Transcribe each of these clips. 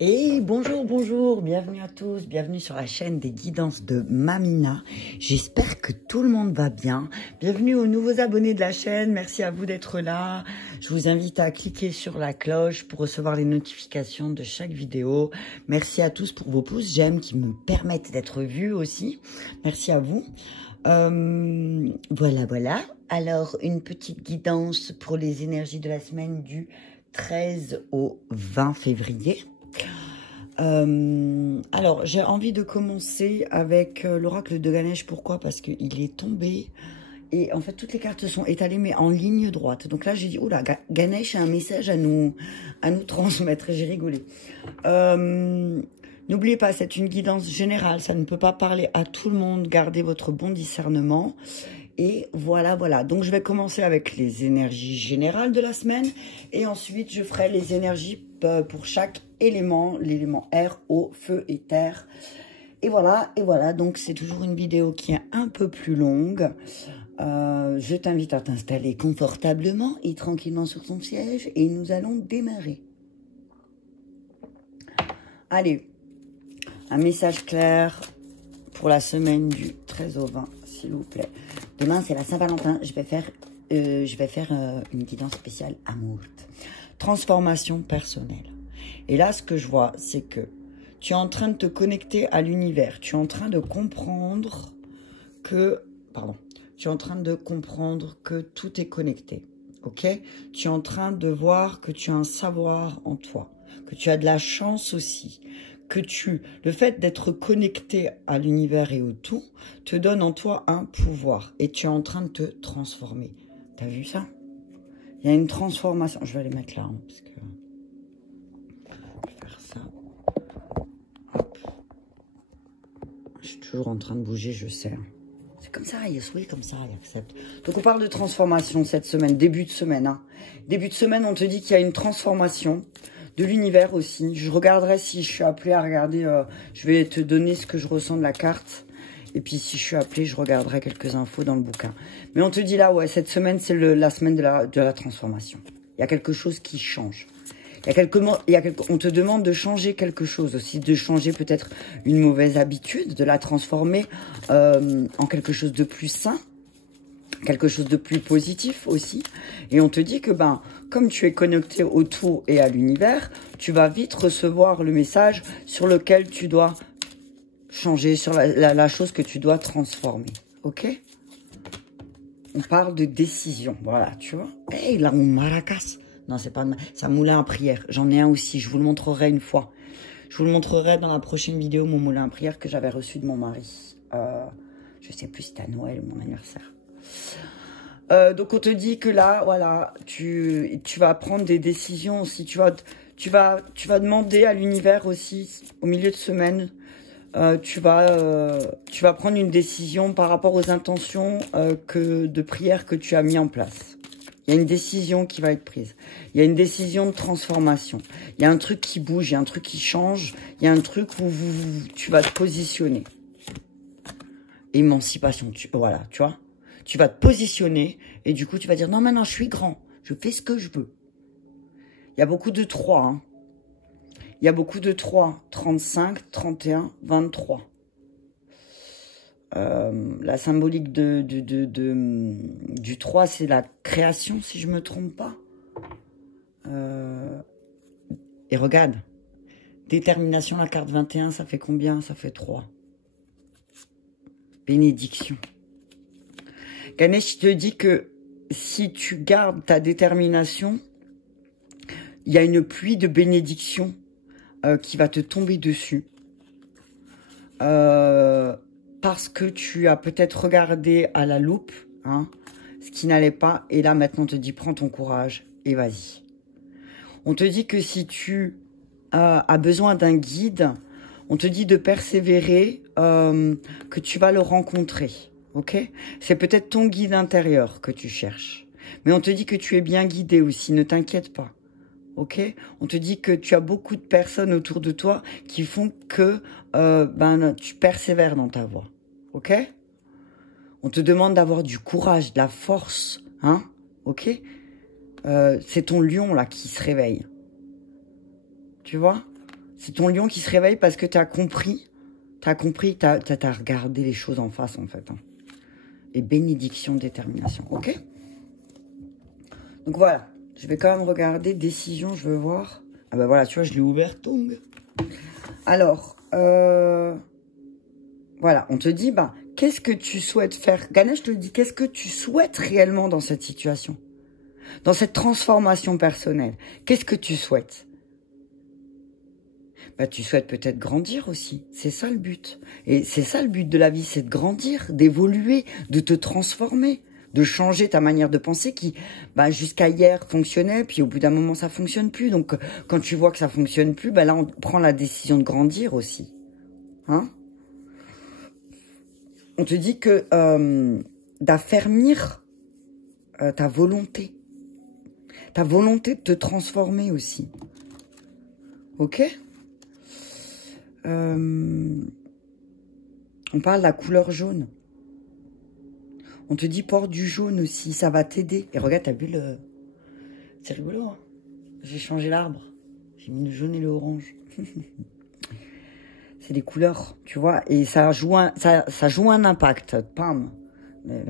Et bonjour, bonjour, bienvenue à tous, bienvenue sur la chaîne des guidances de Mamina. J'espère que tout le monde va bien. Bienvenue aux nouveaux abonnés de la chaîne, merci à vous d'être là. Je vous invite à cliquer sur la cloche pour recevoir les notifications de chaque vidéo. Merci à tous pour vos pouces j'aime qui me permettent d'être vus aussi. Merci à vous. Voilà. Alors, une petite guidance pour les énergies de la semaine du 13 au 20 février. Alors, j'ai envie de commencer avec l'oracle de Ganesh. Pourquoi? Parce qu'il est tombé et en fait, toutes les cartes sont étalées mais en ligne droite. Donc là, j'ai dit, oula, Ganesh a un message à nous transmettre. Et j'ai rigolé. N'oubliez pas, c'est une guidance générale. Ça ne peut pas parler à tout le monde. Gardez votre bon discernement. Et voilà. Donc, je vais commencer avec les énergies générales de la semaine. Et ensuite, je ferai les énergies pour chaque élément. L'élément air, eau, feu et terre. Et voilà. Donc, c'est toujours une vidéo qui est un peu plus longue. Je t'invite à t'installer confortablement et tranquillement sur ton siège. Et nous allons démarrer. Allez, un message clair pour la semaine du 13 au 20, s'il vous plaît. Demain, c'est la Saint-Valentin. Je vais faire une guidance spéciale amour. Transformation personnelle. Et là, ce que je vois, c'est que tu es en train de te connecter à l'univers. Tu es en train de comprendre que... Pardon. Tu es en train de comprendre que tout est connecté. Ok? Tu es en train de voir que tu as un savoir en toi. Que tu as de la chance aussi. Que le fait d'être connecté à l'univers et au tout te donne en toi un pouvoir et tu es en train de te transformer. T'as vu ça? Il y a une transformation. Je vais aller mettre là, hein, parce que je vais faire ça. Hop. Je suis toujours en train de bouger, je sais. C'est comme ça, il sourit comme ça, il accepte. Donc on parle de transformation cette semaine, début de semaine. Hein. Début de semaine, on te dit qu'il y a une transformation. De l'univers aussi. Je regarderai si je suis appelée à regarder. Je vais te donner ce que je ressens de la carte. Et puis si je suis appelée, je regarderai quelques infos dans le bouquin. Mais on te dit là, ouais, cette semaine, c'est la semaine de la transformation. Il y a quelque chose qui change. On te demande de changer quelque chose aussi. De changer peut-être une mauvaise habitude. De la transformer en quelque chose de plus sain. Quelque chose de plus positif aussi. Et on te dit que, comme tu es connecté au tout et à l'univers, tu vas vite recevoir le message sur lequel tu dois changer, sur la chose que tu dois transformer. Ok? On parle de décision. Voilà, tu vois? Hey, là, on maracas. Non, c'est pas... C'est un moulin à prière. J'en ai un aussi. Je vous le montrerai une fois. Je vous le montrerai dans la prochaine vidéo, mon moulin à prière que j'avais reçu de mon mari. Je sais plus si c'était à Noël ou mon anniversaire. Donc on te dit que là, voilà, tu vas prendre des décisions aussi. Tu vas demander à l'univers aussi, au milieu de semaine, tu vas prendre une décision par rapport aux intentions de prière que tu as mis en place. Il y a une décision qui va être prise. Il y a une décision de transformation. Il y a un truc qui bouge, il y a un truc qui change. Il y a un truc où tu vas te positionner. Émancipation, voilà, tu vois. Tu vas te positionner et du coup, tu vas dire, non, maintenant, je suis grand. Je fais ce que je veux. Il y a beaucoup de 3. Hein. Il y a beaucoup de 3. 35, 31, 23. La symbolique du 3, c'est la création, si je ne me trompe pas. Et regarde. Détermination, la carte 21, ça fait combien? Ça fait 3. Bénédiction. Ganesh te dit que si tu gardes ta détermination, il y a une pluie de bénédiction qui va te tomber dessus. Parce que tu as peut-être regardé à la loupe hein, ce qui n'allait pas. Et là, maintenant, on te dit, prends ton courage et vas-y. On te dit que si tu as besoin d'un guide, on te dit de persévérer, que tu vas le rencontrer. Ok? C'est peut-être ton guide intérieur que tu cherches. Mais on te dit que tu es bien guidé aussi, ne t'inquiète pas. Ok? On te dit que tu as beaucoup de personnes autour de toi qui font que tu persévères dans ta voie. Ok? On te demande d'avoir du courage, de la force. Hein? Ok? C'est ton lion là qui se réveille. Tu vois? C'est ton lion qui se réveille parce que tu as compris. Tu as compris, tu as regardé les choses en face, en fait. Hein. Et bénédiction, détermination. OK? Donc voilà. Je vais quand même regarder. Décision, je veux voir. Ah ben voilà, tu vois, je l'ai ouvert. Tong. Alors, voilà. On te dit, bah, qu'est-ce que tu souhaites faire? Ganesh te dit, qu'est-ce que tu souhaites réellement dans cette situation? Dans cette transformation personnelle? Qu'est-ce que tu souhaites? Bah, tu souhaites peut-être grandir aussi. C'est ça le but. Et c'est ça le but de la vie, c'est de grandir, d'évoluer, de te transformer, de changer ta manière de penser qui, bah, jusqu'à hier fonctionnait, puis au bout d'un moment ça fonctionne plus. Donc, quand tu vois que ça fonctionne plus, bah là on prend la décision de grandir aussi. Hein? On te dit que d'affermir ta volonté de te transformer aussi. Ok? On parle de la couleur jaune. On te dit porte du jaune aussi, ça va t'aider. Et regarde, t'as vu le... C'est rigolo, hein? J'ai changé l'arbre. J'ai mis le jaune et le orange. C'est des couleurs, tu vois. Et ça joue un impact. Pam.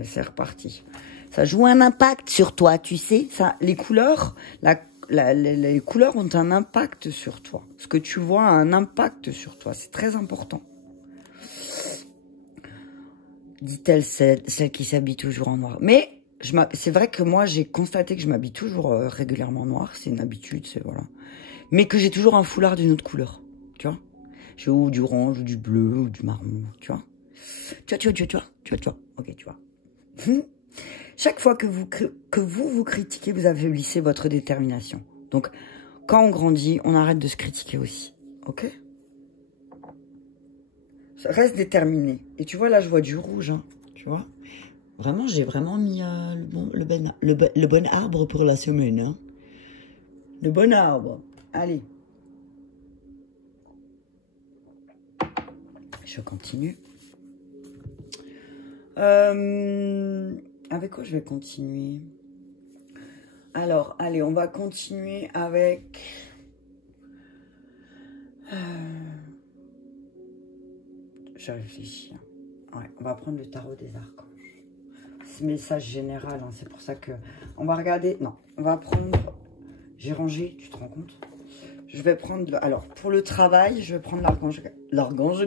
C'est reparti. Ça joue un impact sur toi, tu sais. Ça, les couleurs, les couleurs ont un impact sur toi. Ce que tu vois a un impact sur toi. C'est très important. Dit-elle, celle qui s'habille toujours en noir. Mais c'est vrai que moi, j'ai constaté que je m'habille toujours régulièrement en noir. C'est une habitude, c'est voilà. Mais que j'ai toujours un foulard d'une autre couleur. Tu vois? J'ai ou du orange, ou du bleu, ou du marron. Tu vois? Tu vois. Ok, tu vois. Chaque fois que vous critiquez, vous affaiblissez votre détermination. Donc, quand on grandit, on arrête de se critiquer aussi. Ok? Reste déterminé. Et tu vois, là, je vois du rouge. Hein, tu vois? Vraiment, j'ai vraiment mis le bon arbre pour la semaine. Hein. Le bon arbre. Allez. Je continue. Avec quoi je vais continuer? Alors, allez, on va continuer avec... Je réfléchis. Ouais, on va prendre le tarot des archanges. C'est message général, hein, c'est pour ça que... On va regarder... Non, on va prendre... J'ai rangé, tu te rends compte? Je vais prendre... Alors, pour le travail, je vais prendre l'archange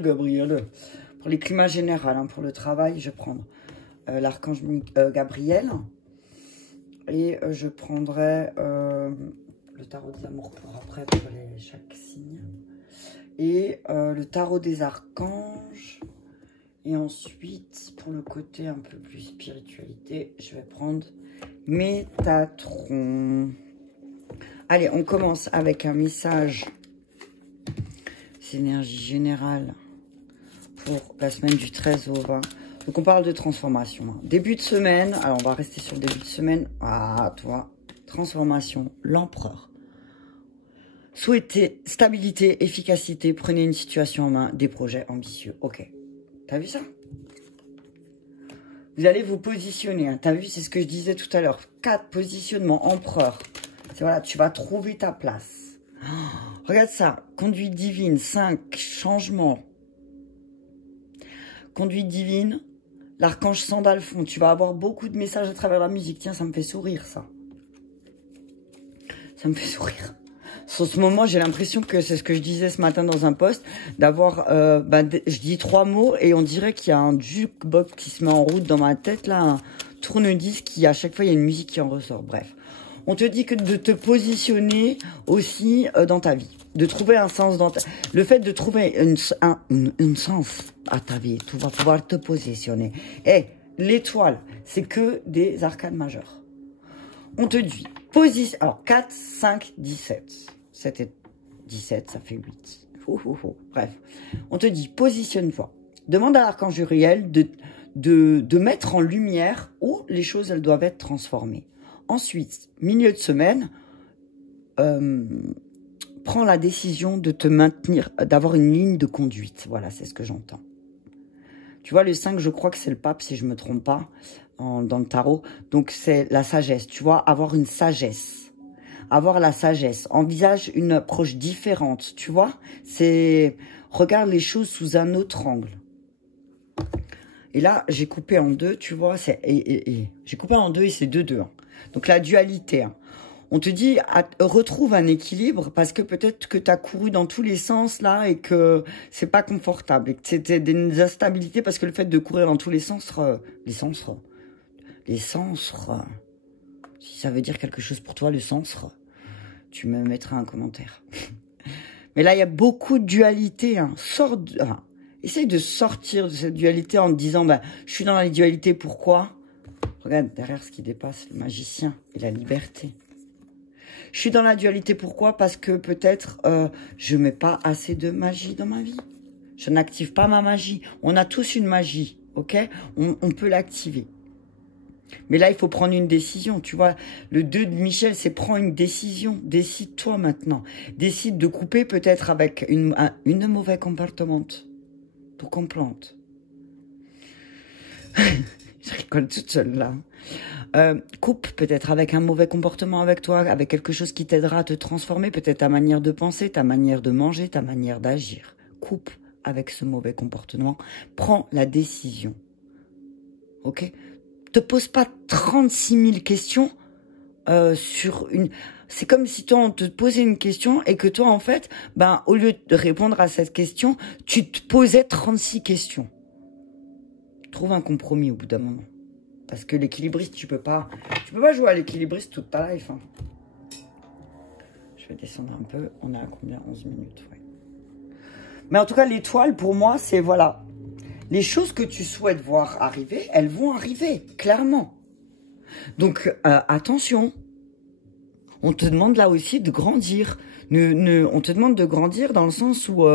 Gabriel. Pour les climats généraux, hein, pour le travail, je vais prendre l'archange Gabriel. Et je prendrai le tarot des amours pour après, pour chaque signe. Et le tarot des archanges. Et ensuite, pour le côté un peu plus spiritualité, je vais prendre Métatron. Allez, on commence avec un message. C'est énergie générale pour la semaine du 13 au 20. Donc, on parle de transformation. Hein. Début de semaine. Alors, on va rester sur le début de semaine. Ah, toi. Transformation. L'empereur. Souhaitez stabilité, efficacité. Prenez une situation en main. Des projets ambitieux. Ok. T'as vu ça? Vous allez vous positionner. Hein. T'as vu, c'est ce que je disais tout à l'heure. 4 positionnements. Empereur. C'est voilà, tu vas trouver ta place. Oh, regarde ça. Conduite divine. 5. Changement. Conduite divine. L'archange Sandalphon, tu vas avoir beaucoup de messages à travers la musique. Tiens, ça me fait sourire, ça. Ça me fait sourire. En ce moment, j'ai l'impression que c'est ce que je disais ce matin dans un post, d'avoir, je dis 3 mots et on dirait qu'il y a un jukebox qui se met en route dans ma tête, là, un tourne-disque qui, à chaque fois, il y a une musique qui en ressort. Bref. On te dit que de te positionner aussi dans ta vie, de trouver un sens dans ta... Le fait de trouver un sens à ta vie, tu vas pouvoir te positionner. Et l'étoile, c'est que des arcanes majeures. On te dit, position... Alors, 4, 5, 17. 7 et 17, ça fait 8. Bref. On te dit, positionne-toi. Demande à l'archange Uriel de mettre en lumière où les choses, elles doivent être transformées. Ensuite, milieu de semaine, prends la décision de te maintenir, d'avoir une ligne de conduite. Voilà, c'est ce que j'entends. Tu vois, le 5, je crois que c'est le pape, si je ne me trompe pas, dans le tarot. Donc, c'est la sagesse. Tu vois, avoir une sagesse. avoir la sagesse. Envisage une approche différente, tu vois. C'est regarde les choses sous un autre angle. Et là, j'ai coupé en deux, tu vois. J'ai coupé en deux et c'est 2-2. Hein. Donc la dualité. Hein. On te dit, retrouve un équilibre parce que peut-être que tu as couru dans tous les sens là et que c'est pas confortable et que c'était des instabilités parce que le fait de courir dans tous les sens, si ça veut dire quelque chose pour toi, le sens, tu me mettras un commentaire. Mais là, il y a beaucoup de dualité. Hein. Essaye de sortir de cette dualité en te disant, bah, je suis dans la dualité, pourquoi? Regarde derrière ce qui dépasse, le magicien et la liberté. Je suis dans la dualité, pourquoi? Parce que peut-être je mets pas assez de magie dans ma vie. Je n'active pas ma magie. On a tous une magie, ok? On peut l'activer. Mais là, il faut prendre une décision, tu vois. Le 2 de Michel, c'est prends une décision. Décide-toi maintenant. Décide de couper peut-être avec une mauvaise comportement pour qu'on plante. Je rigole toute seule là. Coupe peut-être avec un mauvais comportement avec toi, avec quelque chose qui t'aidera à te transformer, peut-être ta manière de penser, ta manière de manger, ta manière d'agir. Coupe avec ce mauvais comportement. Prends la décision. Ok? Te pose pas 36 000 questions sur une... C'est comme si toi, on te posait une question et que toi, en fait, ben, au lieu de répondre à cette question, tu te posais 36 questions. Trouve un compromis au bout d'un moment. Parce que l'équilibriste, tu peux pas jouer à l'équilibriste toute ta life. Hein. Je vais descendre un peu. On est à combien? 11 minutes, ouais. Mais en tout cas, l'étoile, pour moi, c'est voilà. Les choses que tu souhaites voir arriver, elles vont arriver, clairement. Donc, attention. On te demande là aussi de grandir. On te demande de grandir dans le sens où...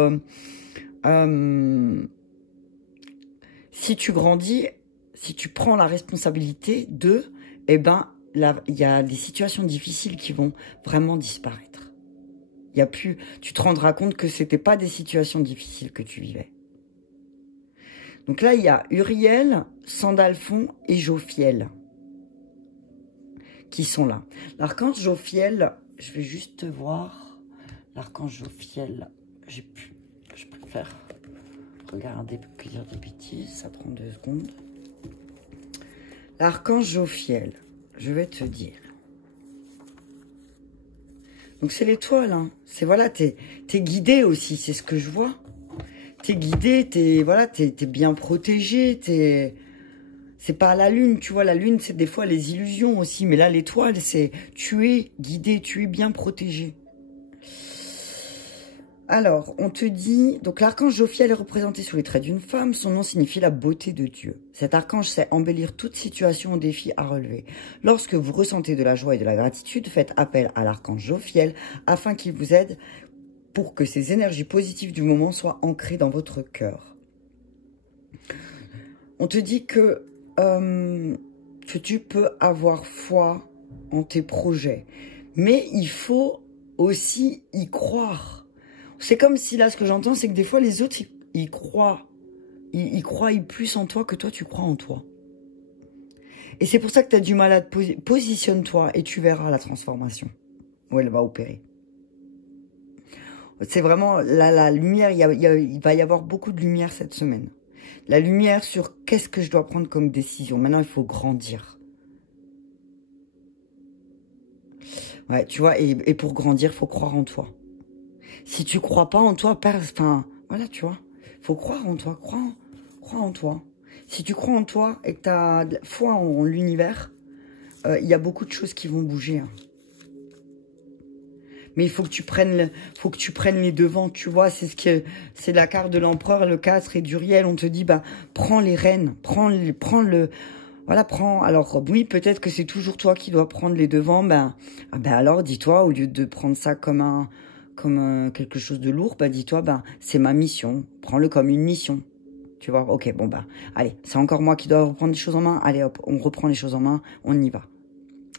si tu grandis... Si tu prends la responsabilité de, eh ben, il y a des situations difficiles qui vont vraiment disparaître. Il y a plus, tu te rendras compte que c'était pas des situations difficiles que tu vivais. Donc là, il y a Uriel, Sandalphon et Jophiel qui sont là. L'archange Jophiel, je vais juste voir. L'archange Jophiel, je préfère regarder pour que dire des bêtises, ça prend 2 secondes. L'archange Jophiel, je vais te dire. Donc c'est l'étoile, hein. C'est voilà, t'es guidé aussi, c'est ce que je vois. T'es guidé, t'es bien protégé, c'est pas la lune, tu vois, la lune c'est des fois les illusions aussi, mais là l'étoile c'est tu es guidé, tu es bien protégé. Alors, on te dit... Donc, l'archange Jophiel est représenté sous les traits d'une femme. Son nom signifie la beauté de Dieu. Cet archange sait embellir toute situation ou défi à relever. Lorsque vous ressentez de la joie et de la gratitude, faites appel à l'archange Jophiel afin qu'il vous aide pour que ces énergies positives du moment soient ancrées dans votre cœur. On te dit que tu peux avoir foi en tes projets. Mais il faut aussi y croire. C'est comme si là, ce que j'entends, c'est que des fois, les autres, ils croient. Ils croient plus en toi que toi, tu crois en toi. Et c'est pour ça que tu as du mal à te positionne-toi et tu verras la transformation où elle va opérer. C'est vraiment la lumière, il va y avoir beaucoup de lumière cette semaine. La lumière sur qu'est-ce que je dois prendre comme décision. Maintenant, il faut grandir. Ouais, tu vois, et pour grandir, il faut croire en toi. Si tu crois pas en toi, enfin, voilà, tu vois. Faut croire en toi, crois en toi. Si tu crois en toi et que tu as foi en l'univers, il y a beaucoup de choses qui vont bouger. Hein. Mais il faut que tu prennes les devants, tu vois. C'est la carte de l'empereur, le 4 et d'Uriel. On te dit, bah, prends les rênes, voilà, prends. Alors, oui, peut-être que c'est toujours toi qui dois prendre les devants. Alors, dis-toi, au lieu de prendre ça comme quelque chose de lourd, bah dis-toi, c'est ma mission. Prends-le comme une mission. Tu vois, ok, bon, allez, c'est encore moi qui dois reprendre les choses en main. Allez, hop, on reprend les choses en main, on y va.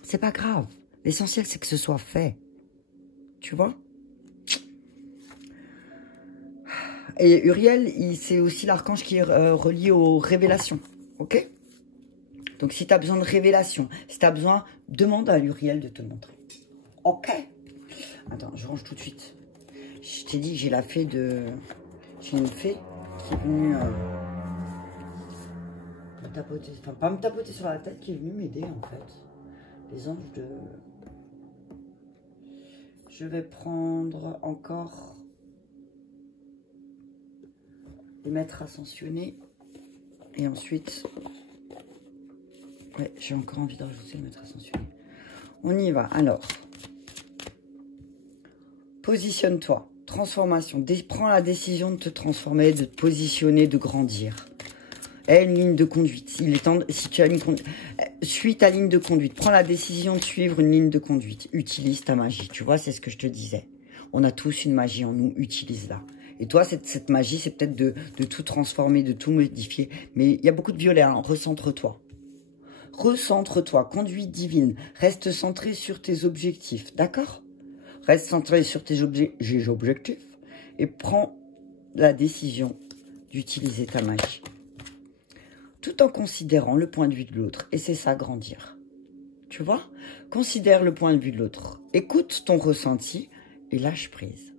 C'est pas grave. L'essentiel, c'est que ce soit fait. Tu vois? Et Uriel, c'est aussi l'archange qui est relié aux révélations. Ok? Donc, si tu as besoin de révélations, si tu as besoin, demande à Uriel de te montrer. Ok. Attends, je range tout de suite. Je t'ai dit que j'ai la fée de... J'ai une fée qui est venue me tapoter... Enfin, pas me tapoter sur la tête, qui est venue m'aider, en fait. Les anges de... Je vais prendre encore les maîtres ascensionnés. Et ensuite... Ouais, j'ai encore envie de rajouter le maître ascensionné. On y va. Alors... Positionne-toi. Transformation. Prends la décision de te transformer, de te positionner, de grandir. Aie une ligne de conduite. Il est temps, si tu as une conduite, suis ta ligne de conduite. Prends la décision de suivre une ligne de conduite. Utilise ta magie. Tu vois, c'est ce que je te disais. On a tous une magie en nous. Utilise-la. Et toi, cette magie, c'est peut-être de tout transformer, de tout modifier. Mais il y a beaucoup de violet. Hein. Recentre-toi. Recentre-toi. Conduite divine. Reste centré sur tes objectifs. D'accord ? Reste centré sur tes objectifs et prends la décision d'utiliser ta magie. Tout en considérant le point de vue de l'autre. Et c'est ça, grandir. Tu vois? Considère le point de vue de l'autre. Écoute ton ressenti et lâche prise.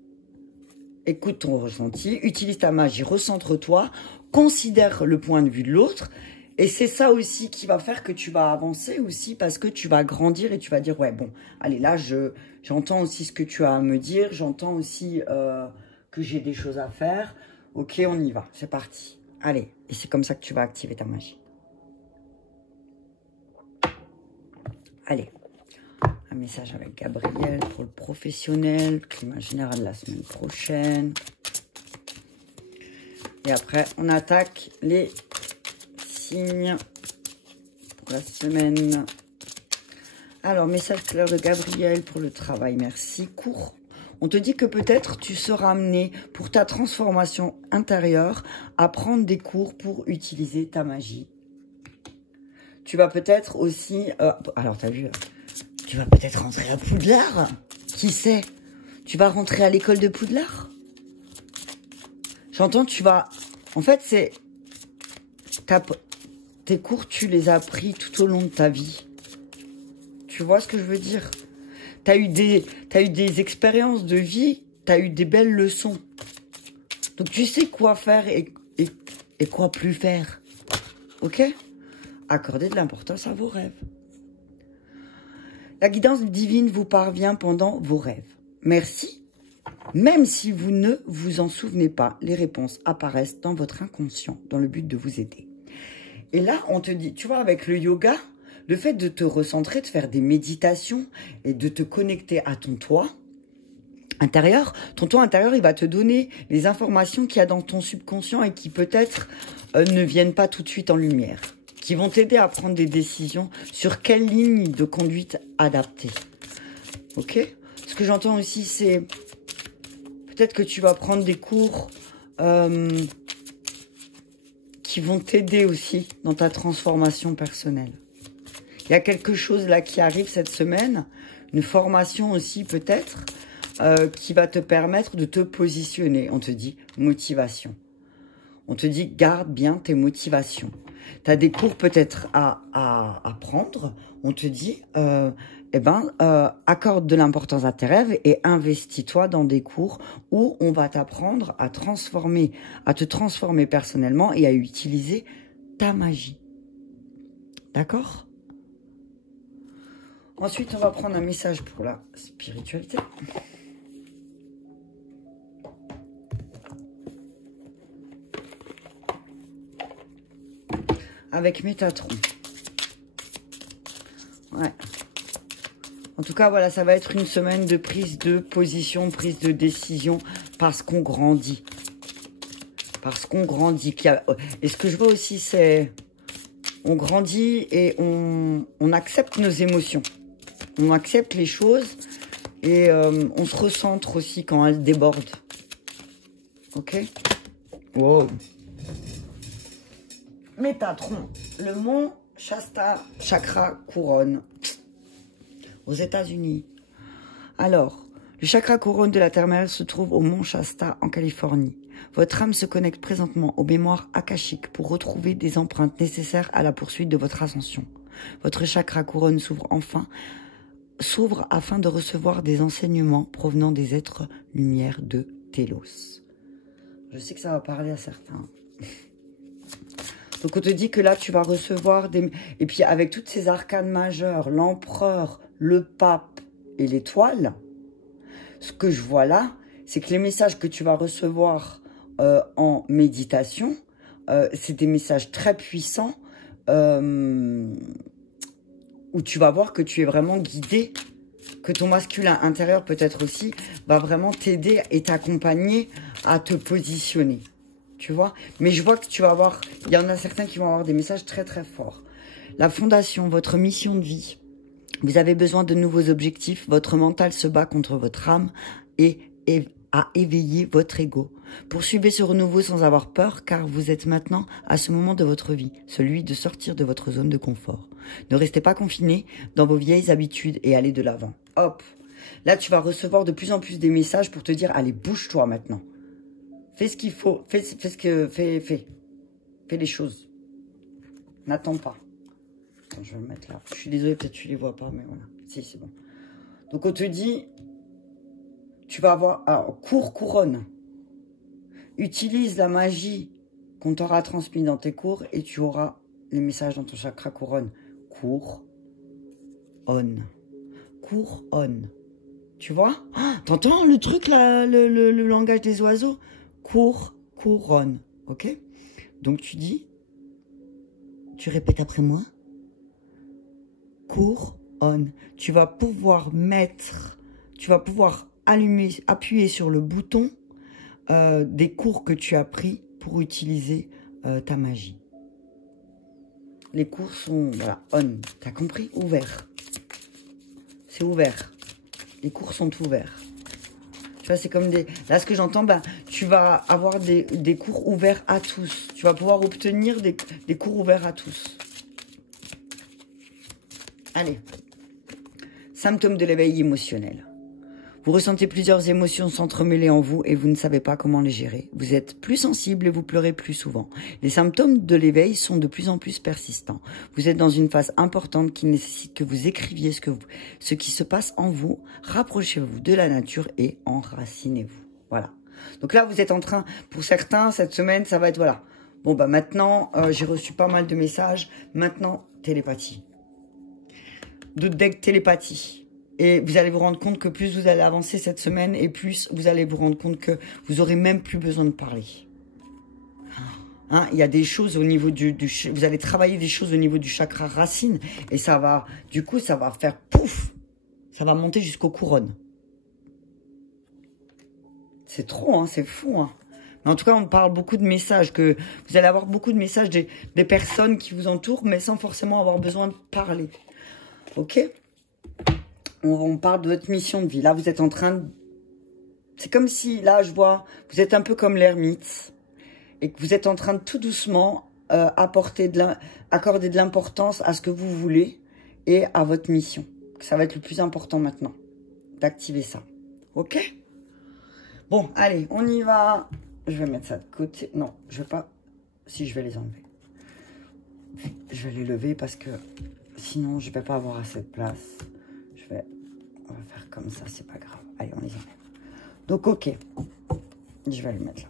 Écoute ton ressenti, utilise ta magie, recentre-toi, considère le point de vue de l'autre. Et c'est ça aussi qui va faire que tu vas avancer aussi parce que tu vas grandir et tu vas dire, ouais, bon, allez, là, j'entends aussi ce que tu as à me dire. J'entends aussi que j'ai des choses à faire. Ok, on y va, c'est parti. Allez, et c'est comme ça que tu vas activer ta magie. Allez, un message avec Gabriel pour le professionnel, climat général de la semaine prochaine. Et après, on attaque les signes pour la semaine. Alors, message clair de Gabriel pour le travail. Merci. Court. On te dit que peut-être tu seras amené pour ta transformation intérieure à prendre des cours pour utiliser ta magie. Tu vas peut-être aussi... alors, t'as vu, tu vas peut-être rentrer à Poudlard. Qui sait? Tu vas rentrer à l'école de Poudlard. J'entends, tu vas... En fait, c'est... Tes cours, tu les as pris tout au long de ta vie. Tu vois ce que je veux dire? T'as eu des expériences de vie, t'as eu des belles leçons. Donc, tu sais quoi faire et quoi plus faire. Ok? Accordez de l'importance à vos rêves. La guidance divine vous parvient pendant vos rêves. Merci. Même si vous ne vous en souvenez pas, les réponses apparaissent dans votre inconscient, dans le but de vous aider. Et là, on te dit, tu vois, avec le yoga, le fait de te recentrer, de faire des méditations et de te connecter à ton toi intérieur, il va te donner les informations qu'il y a dans ton subconscient et qui peut-être ne viennent pas tout de suite en lumière, qui vont t'aider à prendre des décisions sur quelle ligne de conduite adapter. Ok? Ce que j'entends aussi, c'est peut-être que tu vas prendre des cours qui vont t'aider aussi dans ta transformation personnelle. Il y a quelque chose là qui arrive cette semaine, une formation aussi peut-être, qui va te permettre de te positionner. On te dit motivation. On te dit garde bien tes motivations. Tu as des cours peut-être à prendre. On te dit, accorde de l'importance à tes rêves et investis-toi dans des cours où on va t'apprendre à te transformer personnellement et à utiliser ta magie. D'accord ? Ensuite, on va prendre un message pour la spiritualité. Avec Métatron. Ouais. En tout cas, voilà, ça va être une semaine de prise de position, prise de décision, parce qu'on grandit. Parce qu'on grandit. Et ce que je vois aussi, c'est... On grandit et on accepte nos émotions. On accepte les choses et on se recentre aussi quand elles débordent. Ok? Wow. Métatron, le mont Shasta Chakra Couronne aux États-Unis. Alors, le chakra couronne de la Terre-Mère se trouve au mont Shasta en Californie. Votre âme se connecte présentement aux mémoires akashiques pour retrouver des empreintes nécessaires à la poursuite de votre ascension. Votre chakra couronne s'ouvre enfin s'ouvre afin de recevoir des enseignements provenant des êtres lumière de Télos. Je sais que ça va parler à certains. Donc on te dit que là tu vas recevoir des... Et puis avec toutes ces arcanes majeures, l'empereur, le pape et l'étoile, ce que je vois là, c'est que les messages que tu vas recevoir en méditation, c'est des messages très puissants où tu vas voir que tu es vraiment guidé, que ton masculin intérieur peut-être aussi va vraiment t'aider et t'accompagner à te positionner. Tu vois? Mais je vois que tu vas avoir, il y en a certains qui vont avoir des messages très très forts. La fondation, votre mission de vie. Vous avez besoin de nouveaux objectifs. Votre mental se bat contre votre âme et à éveiller votre ego. Poursuivez ce renouveau sans avoir peur, car vous êtes maintenant à ce moment de votre vie, celui de sortir de votre zone de confort. Ne restez pas confiné dans vos vieilles habitudes et allez de l'avant. Hop! Là, tu vas recevoir de plus en plus des messages pour te dire, allez, bouge-toi maintenant. Fais ce qu'il faut, fais les choses. N'attends pas. Attends, je vais le mettre là. Je suis désolée, peut-être tu les vois pas, mais voilà. Si, c'est bon. Donc, on te dit, tu vas avoir... Alors, couronne. Utilise la magie qu'on t'aura transmise dans tes cours et tu auras les messages dans ton chakra couronne. Couronne. Tu vois? Ah, t'entends le truc là, le langage des oiseaux? Couronne. Ok? Donc tu dis, tu répètes après moi. Couronne. Tu vas pouvoir appuyer sur le bouton des cours que tu as pris pour utiliser ta magie. Les cours sont, voilà, on. T'as compris? Ouvert. C'est ouvert. Les cours sont ouverts. Tu vois, c'est comme des... Là, ce que j'entends, ben, tu vas avoir des cours ouverts à tous. Tu vas pouvoir obtenir des cours ouverts à tous. Allez. Symptômes de l'éveil émotionnel. Vous ressentez plusieurs émotions s'entremêler en vous et vous ne savez pas comment les gérer. Vous êtes plus sensible et vous pleurez plus souvent. Les symptômes de l'éveil sont de plus en plus persistants. Vous êtes dans une phase importante qui nécessite que vous écriviez ce qui se passe en vous. Rapprochez-vous de la nature et enracinez-vous. Voilà. Donc là, vous êtes en train, pour certains, cette semaine, ça va être, voilà. Bon, bah maintenant, j'ai reçu pas mal de messages. Maintenant, télépathie. De deck télépathie. Et vous allez vous rendre compte que plus vous allez avancer cette semaine et plus vous allez vous rendre compte que vous aurez même plus besoin de parler. Hein, il y a des choses au niveau vous allez travailler des choses au niveau du chakra racine et ça va, du coup, ça va faire pouf. Ça va monter jusqu'aux couronnes. C'est trop, hein, c'est fou, hein. Mais en tout cas, on parle beaucoup de messages, que vous allez avoir beaucoup de messages des personnes qui vous entourent, mais sans forcément avoir besoin de parler. Ok? On parle de votre mission de vie. Là, vous êtes en train de... C'est comme si, là, je vois, vous êtes un peu comme l'ermite. Et que vous êtes en train de tout doucement accorder de l'importance à ce que vous voulez et à votre mission. Ça va être le plus important maintenant, d'activer ça. Ok? Bon, allez, on y va. Je vais mettre ça de côté. Non, je vais pas... Si, je vais les enlever. Je vais les lever parce que sinon, je vais pas avoir assez de place. On va faire comme ça, c'est pas grave. Allez, on les enlève. Donc, ok. Je vais le mettre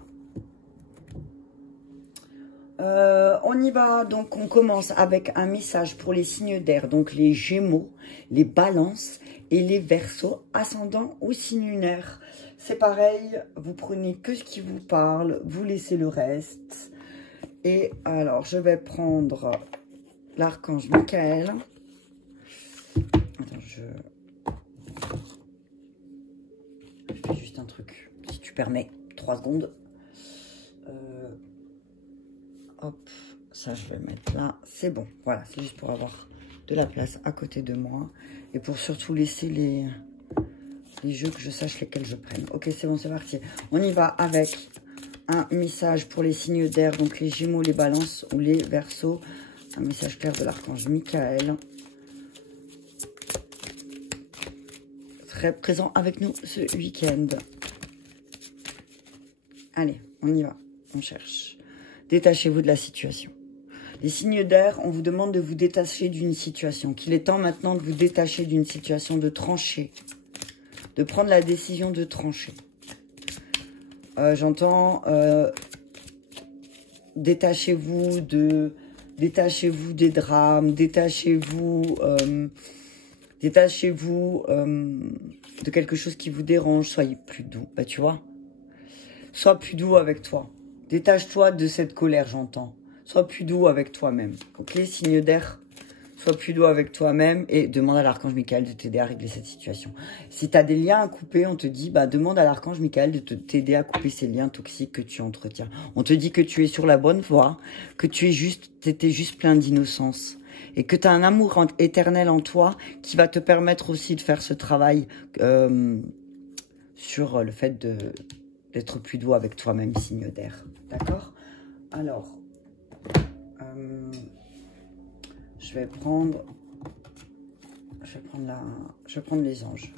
là. On y va. Donc, on commence avec un message pour les signes d'air. Donc, les Gémeaux, les Balances et les Verseaux, ascendant ou signe lunaire. C'est pareil, vous prenez que ce qui vous parle, vous laissez le reste. Et alors, je vais prendre l'archange Michael. Attends, je fais juste un truc, si tu permets, 3 secondes. Hop, ça je vais le mettre là, c'est bon. Voilà, c'est juste pour avoir de la place à côté de moi. Et pour surtout laisser les jeux, que je sache lesquels je prenne. Ok, c'est bon, c'est parti. On y va avec un message pour les signes d'air, donc les Gémeaux, les Balances ou les Verseaux. Un message clair de l'archange Michael. Très présent avec nous ce week-end. Allez, on y va. On cherche. Détachez-vous de la situation. Les signes d'air, on vous demande de vous détacher d'une situation. Qu'il est temps maintenant de vous détacher d'une situation, de trancher. De prendre la décision de trancher. J'entends... détachez-vous des drames. Détachez-vous de quelque chose qui vous dérange. Soyez plus doux. Bah, tu vois. Sois plus doux avec toi. Détache-toi de cette colère, j'entends. Sois plus doux avec toi-même. Ok, signe d'air, sois plus doux avec toi-même et demande à l'archange Michael de t'aider à régler cette situation. Si tu as des liens à couper, on te dit, bah, demande à l'archange Michael de t'aider à couper ces liens toxiques que tu entretiens. On te dit que tu es sur la bonne voie, que tu es t'étais juste plein d'innocence. Et que tu as un amour éternel en toi qui va te permettre aussi de faire ce travail sur le fait d'être plus doux avec toi-même, signe d'air. D'accord? Alors, je vais prendre les anges.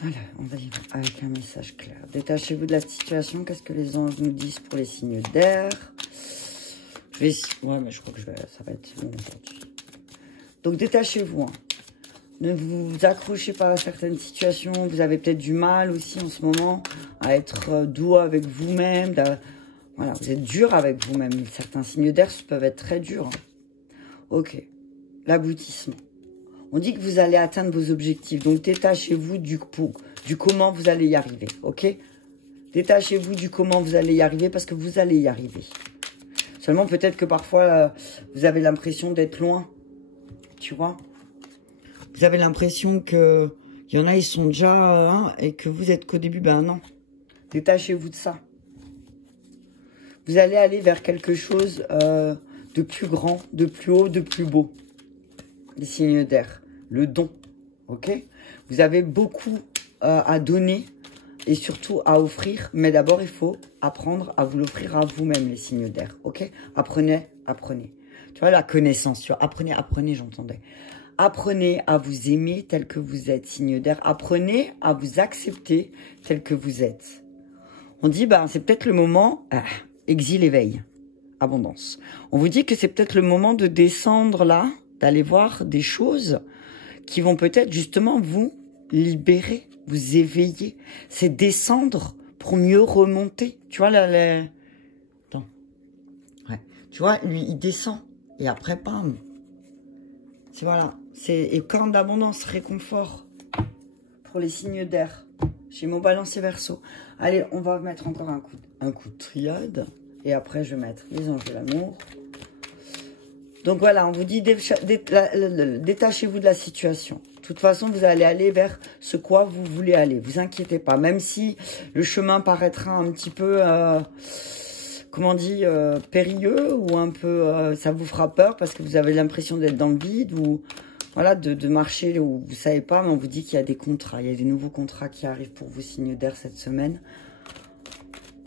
Voilà, on va y aller avec un message clair. Détachez-vous de la situation. Qu'est-ce que les anges nous disent pour les signes d'air? Ouais, mais je crois que ça va être bon aujourd'hui. Donc, détachez-vous. Hein. Ne vous accrochez pas à certaines situations. Vous avez peut-être du mal aussi en ce moment à être doux avec vous-même. Voilà, vous êtes dur avec vous-même. Certains signes d'air peuvent être très durs. Hein. Ok. L'aboutissement. On dit que vous allez atteindre vos objectifs. Donc, détachez-vous du comment vous allez y arriver. Ok? Détachez-vous du comment vous allez y arriver parce que vous allez y arriver. Seulement, peut-être que parfois, vous avez l'impression d'être loin. Tu vois? Vous avez l'impression que il y en a, ils sont déjà... et que vous êtes qu'au début, ben non. Détachez-vous de ça. Vous allez aller vers quelque chose de plus grand, de plus haut, de plus beau. Les signes d'air. Le don. Ok? Vous avez beaucoup à donner et surtout à offrir. Mais d'abord, il faut apprendre à vous l'offrir à vous-même, les signes d'air. Ok? Apprenez, apprenez. Tu vois, la connaissance. Tu vois, apprenez, apprenez, j'entendais. Apprenez à vous aimer tel que vous êtes, signe d'air. Apprenez à vous accepter tel que vous êtes. On dit, ben, c'est peut-être le moment... exil, éveil, abondance. On vous dit que c'est peut-être le moment de descendre là, d'aller voir des choses qui vont peut-être justement vous libérer, vous éveiller. C'est descendre pour mieux remonter. Tu vois, là, Attends. Ouais. Tu vois, lui, il descend. Et après, pam. C'est voilà. Et quand d'abondance, réconfort pour les signes d'air. Chez mon balancier verso. Allez, on va mettre encore un coup de triade. Et après, je vais mettre les anges de l'amour. Donc voilà, on vous dit, détachez-vous de la situation. De toute façon, vous allez aller vers ce quoi vous voulez aller. Vous inquiétez pas. Même si le chemin paraîtra un petit peu, comment on dit, périlleux ou un peu, ça vous fera peur parce que vous avez l'impression d'être dans le vide ou voilà, de marcher où vous savez pas, mais on vous dit qu'il y a des contrats. Il y a des nouveaux contrats qui arrivent pour vous, signes d'air, cette semaine.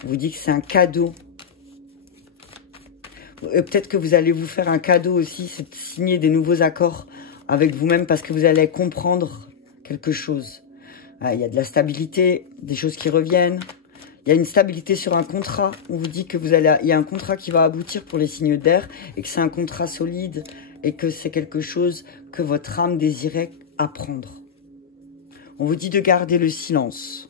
On vous dit que c'est un cadeau. Peut-être que vous allez vous faire un cadeau aussi, c'est de signer des nouveaux accords avec vous-même parce que vous allez comprendre quelque chose. Il y a de la stabilité, des choses qui reviennent. Il y a une stabilité sur un contrat. On vous dit que il y a un contrat qui va aboutir pour les signes d'air et que c'est un contrat solide et que c'est quelque chose que votre âme désirait apprendre. On vous dit de garder le silence.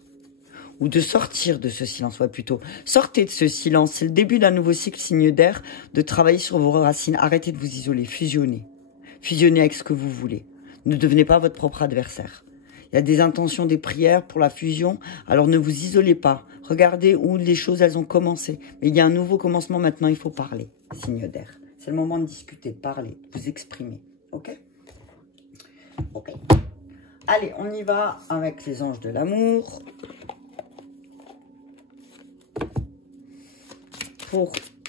Ou de sortir de ce silence, ouais, plutôt. Sortez de ce silence, c'est le début d'un nouveau cycle signe d'air, de travailler sur vos racines. Arrêtez de vous isoler, fusionnez. Fusionnez avec ce que vous voulez. Ne devenez pas votre propre adversaire. Il y a des intentions, des prières pour la fusion, alors ne vous isolez pas. Regardez où les choses, elles ont commencé. Mais il y a un nouveau commencement maintenant, il faut parler, signe d'air. C'est le moment de discuter, de parler, de vous exprimer. Ok? Ok. Allez, on y va avec les anges de l'amour.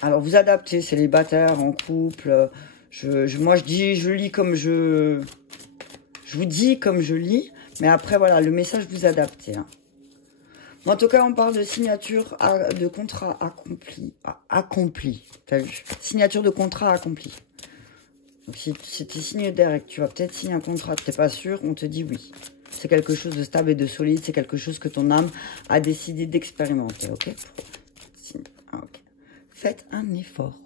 Alors, vous adaptez, célibataire, en couple. Moi, je lis comme je vous dis comme je lis. Mais après, voilà, le message, vous adaptez. Hein. En tout cas, on parle de signature de contrat accompli. T'as vu? Signature de contrat accompli. Donc, si tu es signe d'air et que tu vas peut-être signer un contrat, tu n'es pas sûr, on te dit oui. C'est quelque chose de stable et de solide. C'est quelque chose que ton âme a décidé d'expérimenter. Ok? Ok. Faites un effort.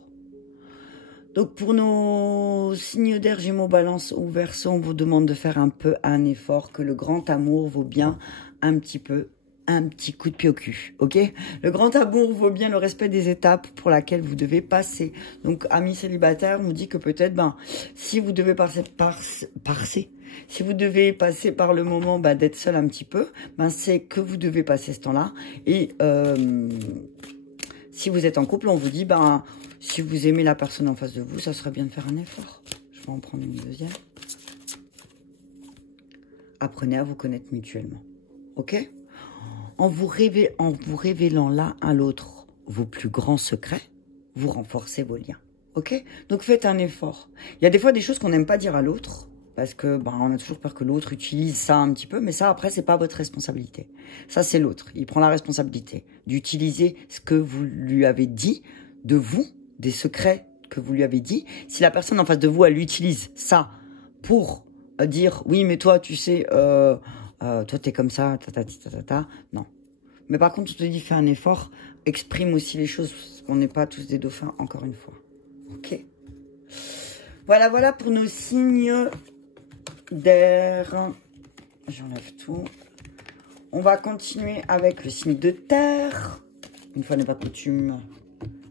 Donc, pour nos signes d'air, Gémeaux, Balance ou Verseau, on vous demande de faire un peu un effort, que le grand amour vaut bien un petit coup de pied au cul, ok? Le grand amour vaut bien le respect des étapes pour laquelle vous devez passer. Donc, amis célibataires, on nous dit que peut-être, si vous devez si vous devez passer par le moment d'être seul un petit peu, c'est que vous devez passer ce temps-là. Et si vous êtes en couple, on vous dit, si vous aimez la personne en face de vous, ça serait bien de faire un effort. Je vais en prendre une deuxième. Apprenez à vous connaître mutuellement. Ok? En vous révélant l'un à l'autre vos plus grands secrets, vous renforcez vos liens. Ok? Donc faites un effort. Il y a des fois des choses qu'on n'aime pas dire à l'autre, parce que on a toujours peur que l'autre utilise ça un petit peu, mais ça après c'est pas votre responsabilité. Ça c'est l'autre. Il prend la responsabilité d'utiliser ce que vous lui avez dit de vous, des secrets que vous lui avez dit. Si la personne en face de vous, elle utilise ça pour dire oui mais toi tu sais, toi t'es comme ça, non. Mais par contre, je te dis, fais un effort, exprime aussi les choses, parce qu'on n'est pas tous des dauphins, encore une fois. Ok? Voilà pour nos signes d'air. J'enlève tout. On va continuer avec le signe de terre. Une fois n'est pas coutume,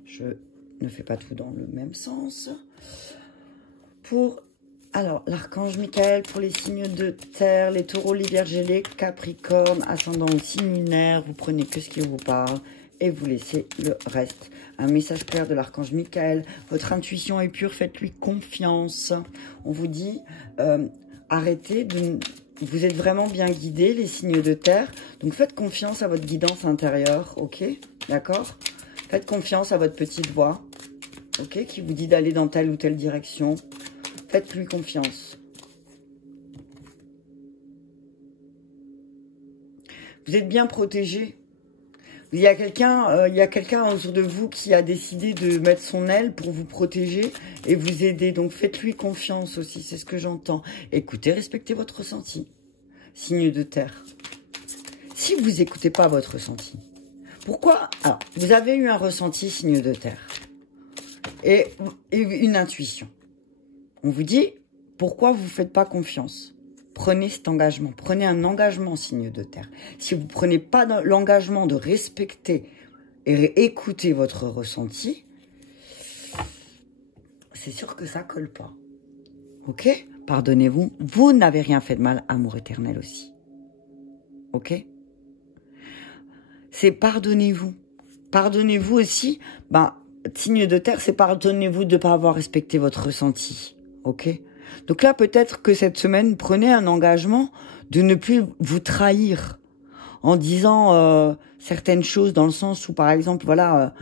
je ne fais pas tout dans le même sens. Alors, l'archange Michael pour les signes de terre, les taureaux, les vierges et les capricornes, ascendant ou signe lunaire, vous prenez que ce qui vous parle et vous laissez le reste. Un message clair de l'archange Michael, votre intuition est pure, faites-lui confiance. On vous dit, arrêtez de... Vous êtes vraiment bien guidés, les signes de terre, donc faites confiance à votre guidance intérieure, ok? D'accord? Faites confiance à votre petite voix, ok? Qui vous dit d'aller dans telle ou telle direction. Faites-lui confiance. Vous êtes bien protégé. Il y a quelqu'un autour de vous qui a décidé de mettre son aile pour vous protéger et vous aider. Donc faites-lui confiance aussi, c'est ce que j'entends. Écoutez, respectez votre ressenti. Signe de terre. Si vous n'écoutez pas votre ressenti, pourquoi? Alors, vous avez eu un ressenti, signe de terre, et une intuition. On vous dit, pourquoi vous ne faites pas confiance? Prenez cet engagement. Prenez un engagement, signe de terre. Si vous ne prenez pas l'engagement de respecter et écouter votre ressenti, c'est sûr que ça ne colle pas. Ok? Pardonnez-vous. Vous n'avez rien fait de mal, amour éternel aussi. Ok? C'est pardonnez-vous. Pardonnez-vous aussi. Signe de terre, c'est pardonnez-vous de ne pas avoir respecté votre ressenti. Ok? Donc là, peut-être que cette semaine, prenez un engagement de ne plus vous trahir en disant certaines choses dans le sens où, par exemple, voilà,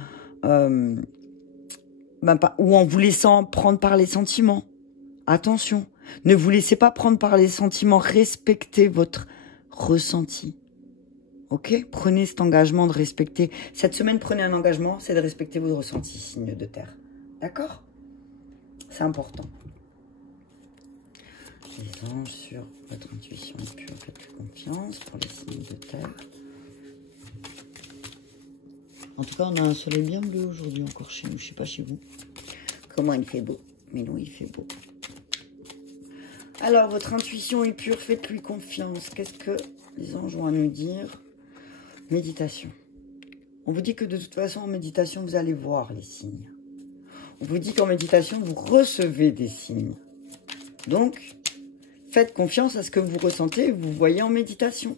ou en vous laissant prendre par les sentiments. Attention, ne vous laissez pas prendre par les sentiments, respectez votre ressenti. Ok? Prenez cet engagement de respecter. Cette semaine, prenez un engagement, c'est de respecter vos ressentis, signe de terre. D'accord? C'est important. Les anges sur votre intuition pure, faites confiance pour les signes de terre. En tout cas, on a un soleil bien bleu aujourd'hui encore chez nous. Je ne sais pas chez vous. Comment il fait beau. Mais nous, il fait beau. Alors, votre intuition est pure, faites-lui confiance. Qu'est-ce que les anges ont à nous dire? Méditation. On vous dit que de toute façon, en méditation, vous allez voir les signes. On vous dit qu'en méditation, vous recevez des signes. Donc, faites confiance à ce que vous ressentez et vous voyez en méditation.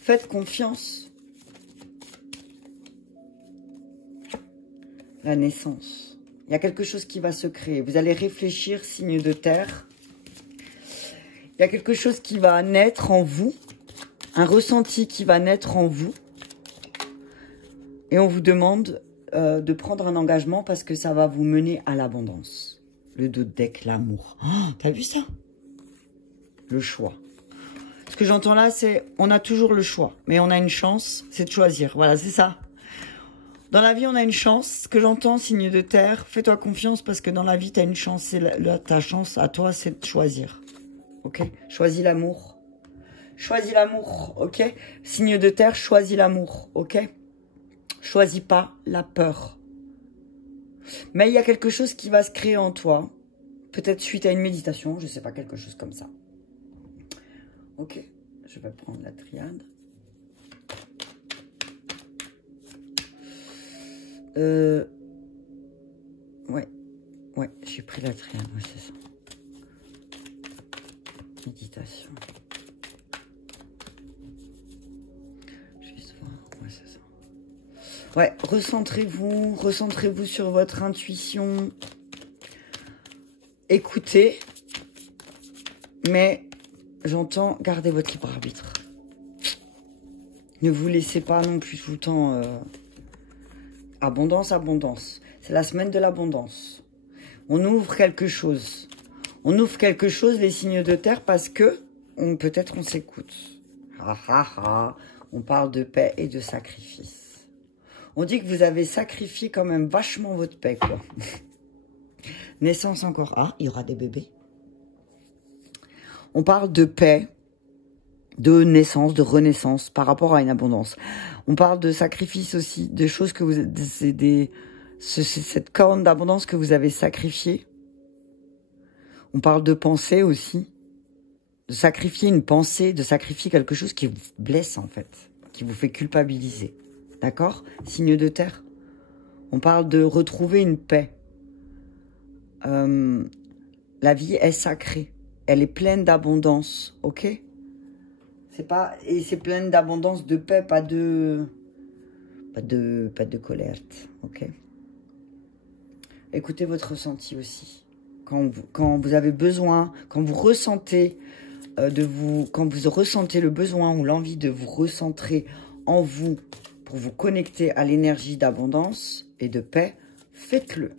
Faites confiance. La naissance. Il y a quelque chose qui va se créer. Vous allez réfléchir, signe de terre. Il y a quelque chose qui va naître en vous. Un ressenti qui va naître en vous. Et on vous demande de prendre un engagement parce que ça va vous mener à l'abondance. Le dos de deck, l'amour. Oh, t'as vu ça? Le choix. Ce que j'entends là, c'est on a toujours le choix. Mais on a une chance, c'est de choisir. Voilà, c'est ça. Dans la vie, on a une chance. Ce que j'entends, signe de terre, fais-toi confiance parce que dans la vie, tu as une chance. Ta chance à toi, c'est de choisir. Ok? Choisis l'amour. Choisis l'amour. Ok? Signe de terre, choisis l'amour. Ok? Choisis pas la peur. Mais il y a quelque chose qui va se créer en toi. Peut-être suite à une méditation, je ne sais pas, quelque chose comme ça. Ok, je vais prendre la triade. Ouais, j'ai pris la triade, ouais, c'est ça. Méditation. Juste voir, ouais, c'est ça. Ouais, recentrez-vous sur votre intuition. Écoutez, mais j'entends garder votre libre arbitre. Ne vous laissez pas non plus tout le temps... Abondance, abondance. C'est la semaine de l'abondance. On ouvre quelque chose. On ouvre quelque chose, les signes de terre, parce que peut-être on s'écoute. On parle de paix et de sacrifice. On dit que vous avez sacrifié quand même vachement votre paix, quoi. Naissance encore. Ah, il y aura des bébés. On parle de paix, de naissance, de renaissance par rapport à une abondance. On parle de sacrifice aussi, de choses que vous... C'est cette corne d'abondance que vous avez sacrifiée. On parle de pensée aussi. De sacrifier une pensée, de sacrifier quelque chose qui vous blesse en fait. Qui vous fait culpabiliser. D'accord? Signe de terre. On parle de retrouver une paix. La vie est sacrée. Elle est pleine d'abondance. Ok? Et c'est pleine d'abondance, de paix, pas de colère, ok? Écoutez votre ressenti aussi. Quand vous avez besoin, quand vous ressentez quand vous ressentez le besoin ou l'envie de vous recentrer en vous pour vous connecter à l'énergie d'abondance et de paix, faites-le.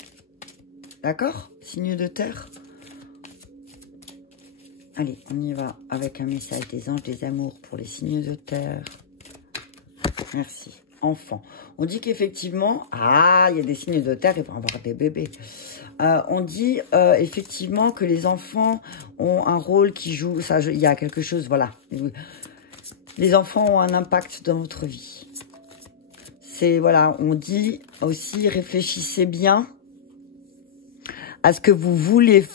D'accord? Signe de terre. Allez, on y va avec un message des anges, des amours pour les signes de terre. Merci. Enfant. On dit qu'effectivement, il y a des signes de terre, il va y avoir des bébés. On dit effectivement que les enfants ont un rôle qui joue, ça, il y a quelque chose, voilà. Les enfants ont un impact dans votre vie. C'est, voilà, on dit aussi, réfléchissez bien à ce que vous voulez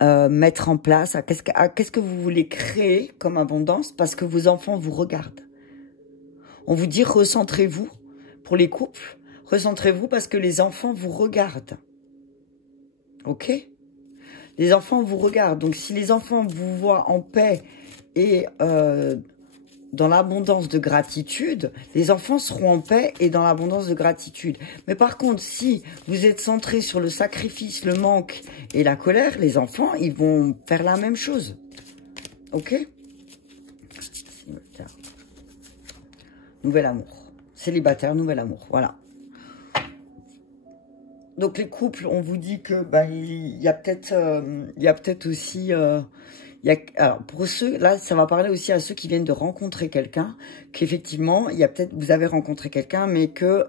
mettre en place, qu'est-ce que vous voulez créer comme abondance, parce que vos enfants vous regardent. On vous dit recentrez-vous pour les couples, recentrez-vous parce que les enfants vous regardent. Ok? Les enfants vous regardent. Donc si les enfants vous voient en paix et dans l'abondance de gratitude, les enfants seront en paix et dans l'abondance de gratitude. Mais par contre, si vous êtes centré sur le sacrifice, le manque et la colère, les enfants, ils vont faire la même chose. Ok? Nouvel amour. Célibataire, nouvel amour. Voilà. Donc les couples, on vous dit que il y a peut-être aussi... alors, pour ceux, là, ça va parler aussi à ceux qui viennent de rencontrer quelqu'un, qu'effectivement, vous avez rencontré quelqu'un, mais que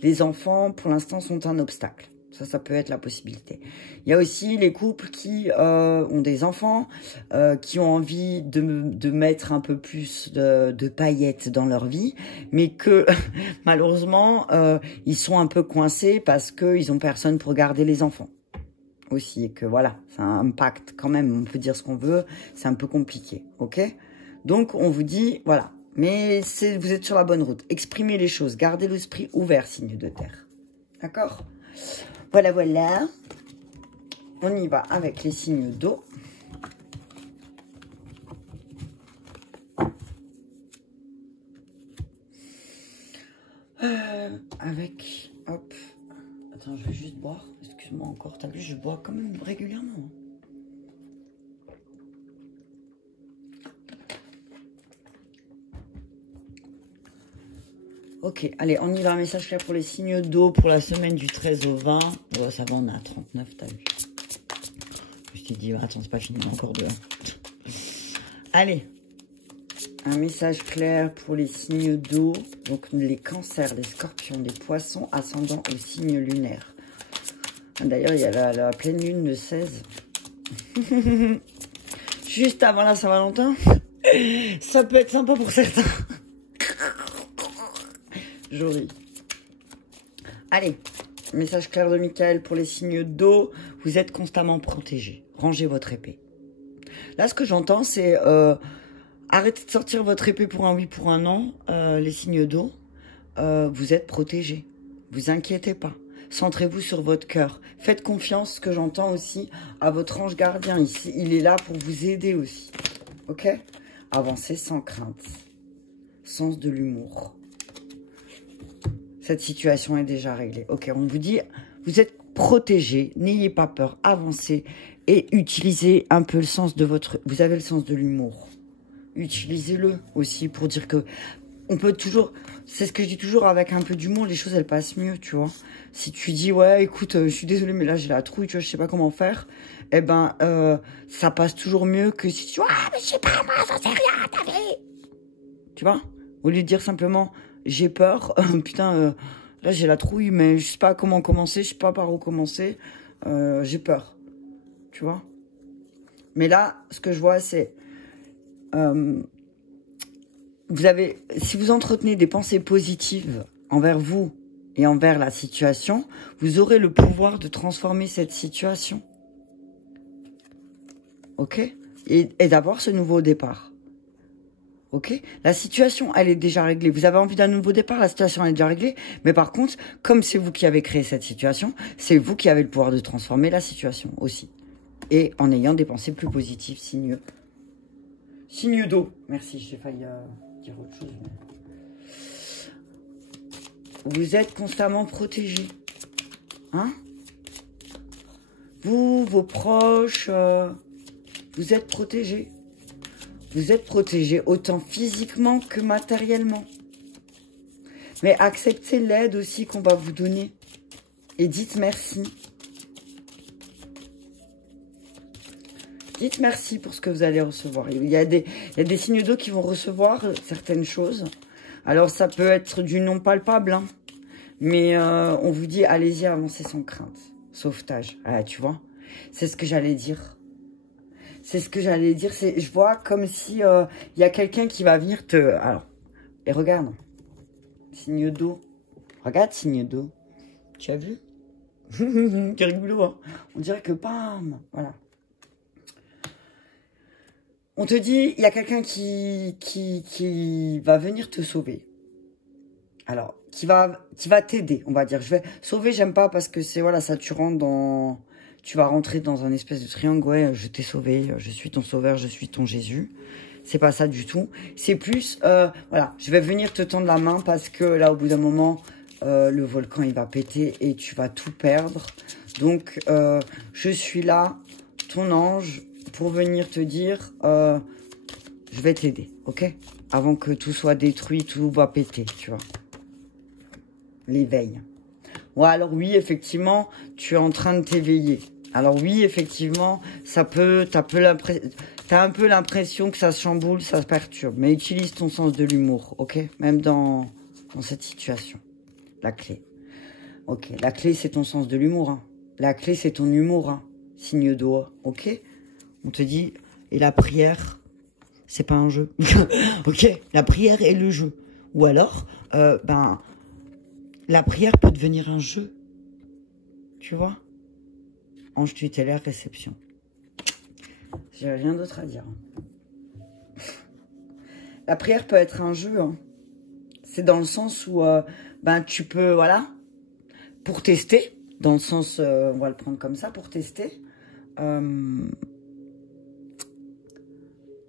les enfants, pour l'instant, sont un obstacle. Ça peut être la possibilité. Il y a aussi les couples qui ont des enfants, qui ont envie de mettre un peu plus de paillettes dans leur vie, mais que, malheureusement, ils sont un peu coincés parce qu'ils ont personne pour garder les enfants. Aussi, et que voilà, ça impacte quand même, on peut dire ce qu'on veut, c'est un peu compliqué, ok? Donc, on vous dit, voilà, mais vous êtes sur la bonne route. Exprimez les choses, gardez l'esprit ouvert, signe de terre. D'accord? Voilà, voilà. On y va avec les signes d'eau. Hop. Attends, je vais juste boire. Excuse-moi encore. T'as vu, je bois quand même régulièrement. Ok, allez, on y va. Un message clair pour les signes d'eau pour la semaine du 13 au 20. Oh, ça va, on est à 39, t'as vu. Je t'ai dit, attends, c'est pas fini, encore deux. Allez, un message clair pour les signes d'eau. Donc, les cancers, les scorpions, les poissons, ascendant au signe lunaire. D'ailleurs, il y a la pleine lune de 16. Juste avant la Saint-Valentin. Ça peut être sympa pour certains. Joli. Allez, Message clair de Michael pour les signes d'eau. Vous êtes constamment protégés. Rangez votre épée. Là, ce que j'entends, c'est arrêtez de sortir votre épée pour un oui, pour un non. Les signes d'eau, vous êtes protégés. Vous inquiétez pas. Centrez-vous sur votre cœur. Faites confiance, ce que j'entends aussi, à votre ange gardien. Il est là pour vous aider aussi. Ok? Avancez sans crainte. Sens de l'humour. Cette situation est déjà réglée. Ok, on vous dit, vous êtes protégés. N'ayez pas peur. Avancez et utilisez un peu le sens de votre... Vous avez le sens de l'humour. Utilisez-le aussi pour dire que... On peut toujours... C'est ce que je dis toujours, avec un peu d'humour, les choses, elles passent mieux, tu vois. Si tu dis, ouais, écoute, je suis désolée, mais là, j'ai la trouille, tu vois, je sais pas comment faire. Eh ben, ça passe toujours mieux que si tu dis, ah, mais je sais pas, moi, ça sait rien, t'as vu. Tu vois? Au lieu de dire simplement, j'ai peur, putain, là, j'ai la trouille, mais je sais pas comment commencer, je sais pas par où commencer, j'ai peur. Tu vois? Mais là, ce que je vois, c'est... si vous entretenez des pensées positives envers vous et envers la situation, vous aurez le pouvoir de transformer cette situation. Ok? Et d'avoir ce nouveau départ. Ok? La situation, elle est déjà réglée. Vous avez envie d'un nouveau départ, la situation est déjà réglée. Mais par contre, comme c'est vous qui avez créé cette situation, c'est vous qui avez le pouvoir de transformer la situation aussi. Et en ayant des pensées plus positives, signe d'eau. Merci, j'ai failli... dire autre chose. Vous êtes constamment protégés. Hein? Vous, vos proches, vous êtes protégés. Vous êtes protégés autant physiquement que matériellement. Mais acceptez l'aide aussi qu'on va vous donner. Et dites merci. Dites merci pour ce que vous allez recevoir. Il y a des signes d'eau qui vont recevoir certaines choses. Alors, ça peut être du non palpable, hein. Mais on vous dit, allez-y, avancez sans crainte. Sauvetage. Ah, tu vois, c'est ce que j'allais dire. C'est ce que j'allais dire. Je vois comme si il y a quelqu'un qui va venir te... Alors, et regarde. Signe d'eau. Regarde, signe d'eau. Tu as vu? C'est rigolo, hein. On dirait que, bam, voilà. On te dit, il y a quelqu'un qui va venir te sauver. Alors, qui va t'aider, on va dire. Je vais sauver, j'aime pas parce que c'est, voilà, ça, tu vas rentrer dans un espèce de triangle. Ouais, je t'ai sauvé, je suis ton sauveur, je suis ton Jésus. C'est pas ça du tout. C'est plus, voilà, je vais venir te tendre la main parce que là, au bout d'un moment, le volcan, il va péter et tu vas tout perdre. Donc, je suis là, ton ange, pour venir te dire, je vais t'aider, ok? Avant que tout soit détruit, tout va péter, tu vois. L'éveil. Ouais, alors oui, effectivement, tu es en train de t'éveiller. Alors oui, effectivement, t'as un peu l'impression que ça se chamboule, ça se perturbe. Mais utilise ton sens de l'humour, ok? Même dans cette situation. La clé. Ok, la clé, c'est ton sens de l'humour, hein. La clé, c'est ton humour, hein. Signe d'eau, ok? On te dit, et la prière, c'est pas un jeu. Ok, la prière est le jeu. Ou alors, la prière peut devenir un jeu. Tu vois? Ange tutélaire, réception. J'ai rien d'autre à dire. La prière peut être un jeu, hein. C'est dans le sens où, tu peux, voilà, pour tester, dans le sens, on va le prendre comme ça, pour tester,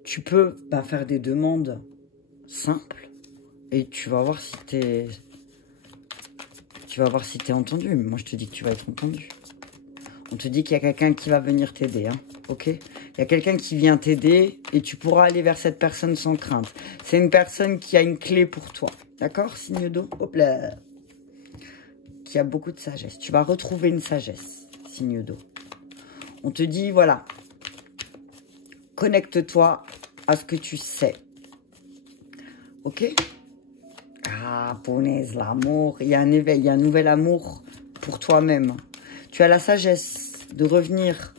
tu peux faire des demandes simples et tu vas voir si t'es entendu. Mais moi, je te dis que tu vas être entendu. On te dit qu'il y a quelqu'un qui va venir t'aider, hein, ok? Il y a quelqu'un qui vient t'aider et tu pourras aller vers cette personne sans crainte. C'est une personne qui a une clé pour toi, d'accord? Signe d'eau, hop là. Qui a beaucoup de sagesse. Tu vas retrouver une sagesse, signe d'eau. On te dit, voilà, connecte-toi à ce que tu sais. Ok? Ah, punaise, l'amour. Il y a un éveil, il y a un nouvel amour pour toi-même. Tu as la sagesse de revenir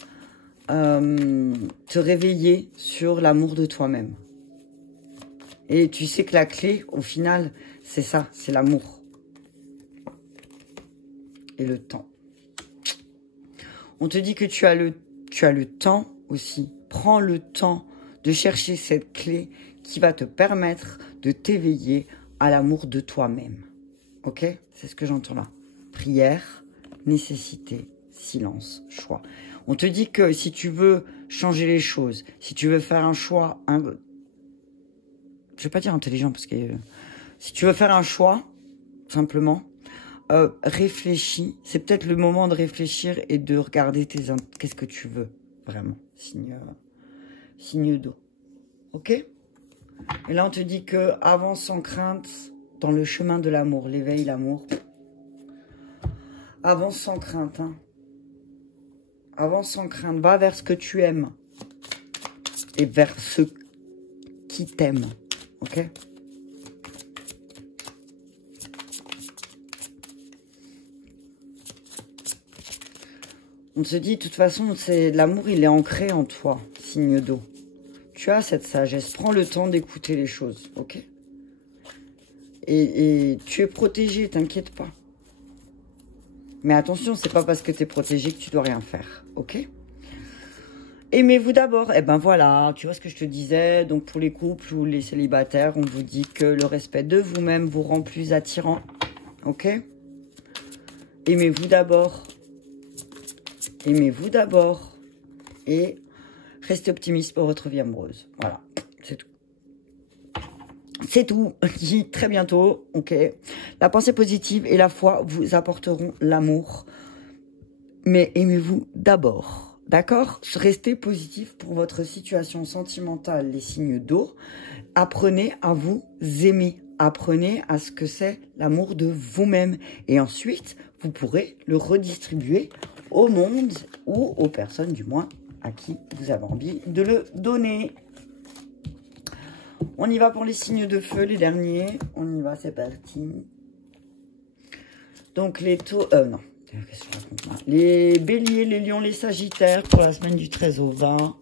te réveiller sur l'amour de toi-même. Et tu sais que la clé, au final, c'est ça, c'est l'amour. et le temps. On te dit que tu as le temps aussi. Prends le temps de chercher cette clé qui va te permettre de t'éveiller à l'amour de toi-même. Ok? C'est ce que j'entends là. Prière, nécessité, silence, choix. On te dit que si tu veux changer les choses, si tu veux faire un choix, je vais pas dire intelligent parce que si tu veux faire un choix, simplement, réfléchis. C'est peut-être le moment de réfléchir et de regarder qu'est-ce que tu veux vraiment. Signe d'eau. Ok? Et là, on te dit que avance sans crainte dans le chemin de l'amour, l'éveil, l'amour. Avance sans crainte. Hein. Avance sans crainte. Va vers ce que tu aimes. Et vers ceux qui t'aiment. Ok? On te dit, de toute façon, l'amour, il est ancré en toi, signe d'eau. Tu as cette sagesse. Prends le temps d'écouter les choses, ok? Et tu es protégé, t'inquiète pas. Mais attention, c'est pas parce que tu es protégé que tu dois rien faire, ok? Aimez-vous d'abord. Eh ben voilà, tu vois ce que je te disais. Donc pour les couples ou les célibataires, on vous dit que le respect de vous-même vous rend plus attirant, ok? Aimez-vous d'abord. Aimez-vous d'abord et restez optimiste pour votre vie amoureuse. Voilà, c'est tout. C'est tout. Je dis très bientôt, ok. La pensée positive et la foi vous apporteront l'amour. Mais aimez-vous d'abord, d'accord? Restez positif pour votre situation sentimentale, les signes d'eau. Apprenez à vous aimer. Apprenez à ce que c'est l'amour de vous-même. Et ensuite, vous pourrez le redistribuer au monde ou aux personnes du moins à qui vous avez envie de le donner. On y va pour les signes de feu, les derniers. On y va, c'est parti. Donc les taureaux... non. Qu'est-ce que je raconte là? Les béliers, les lions, les sagittaires pour la semaine du 13 au 20.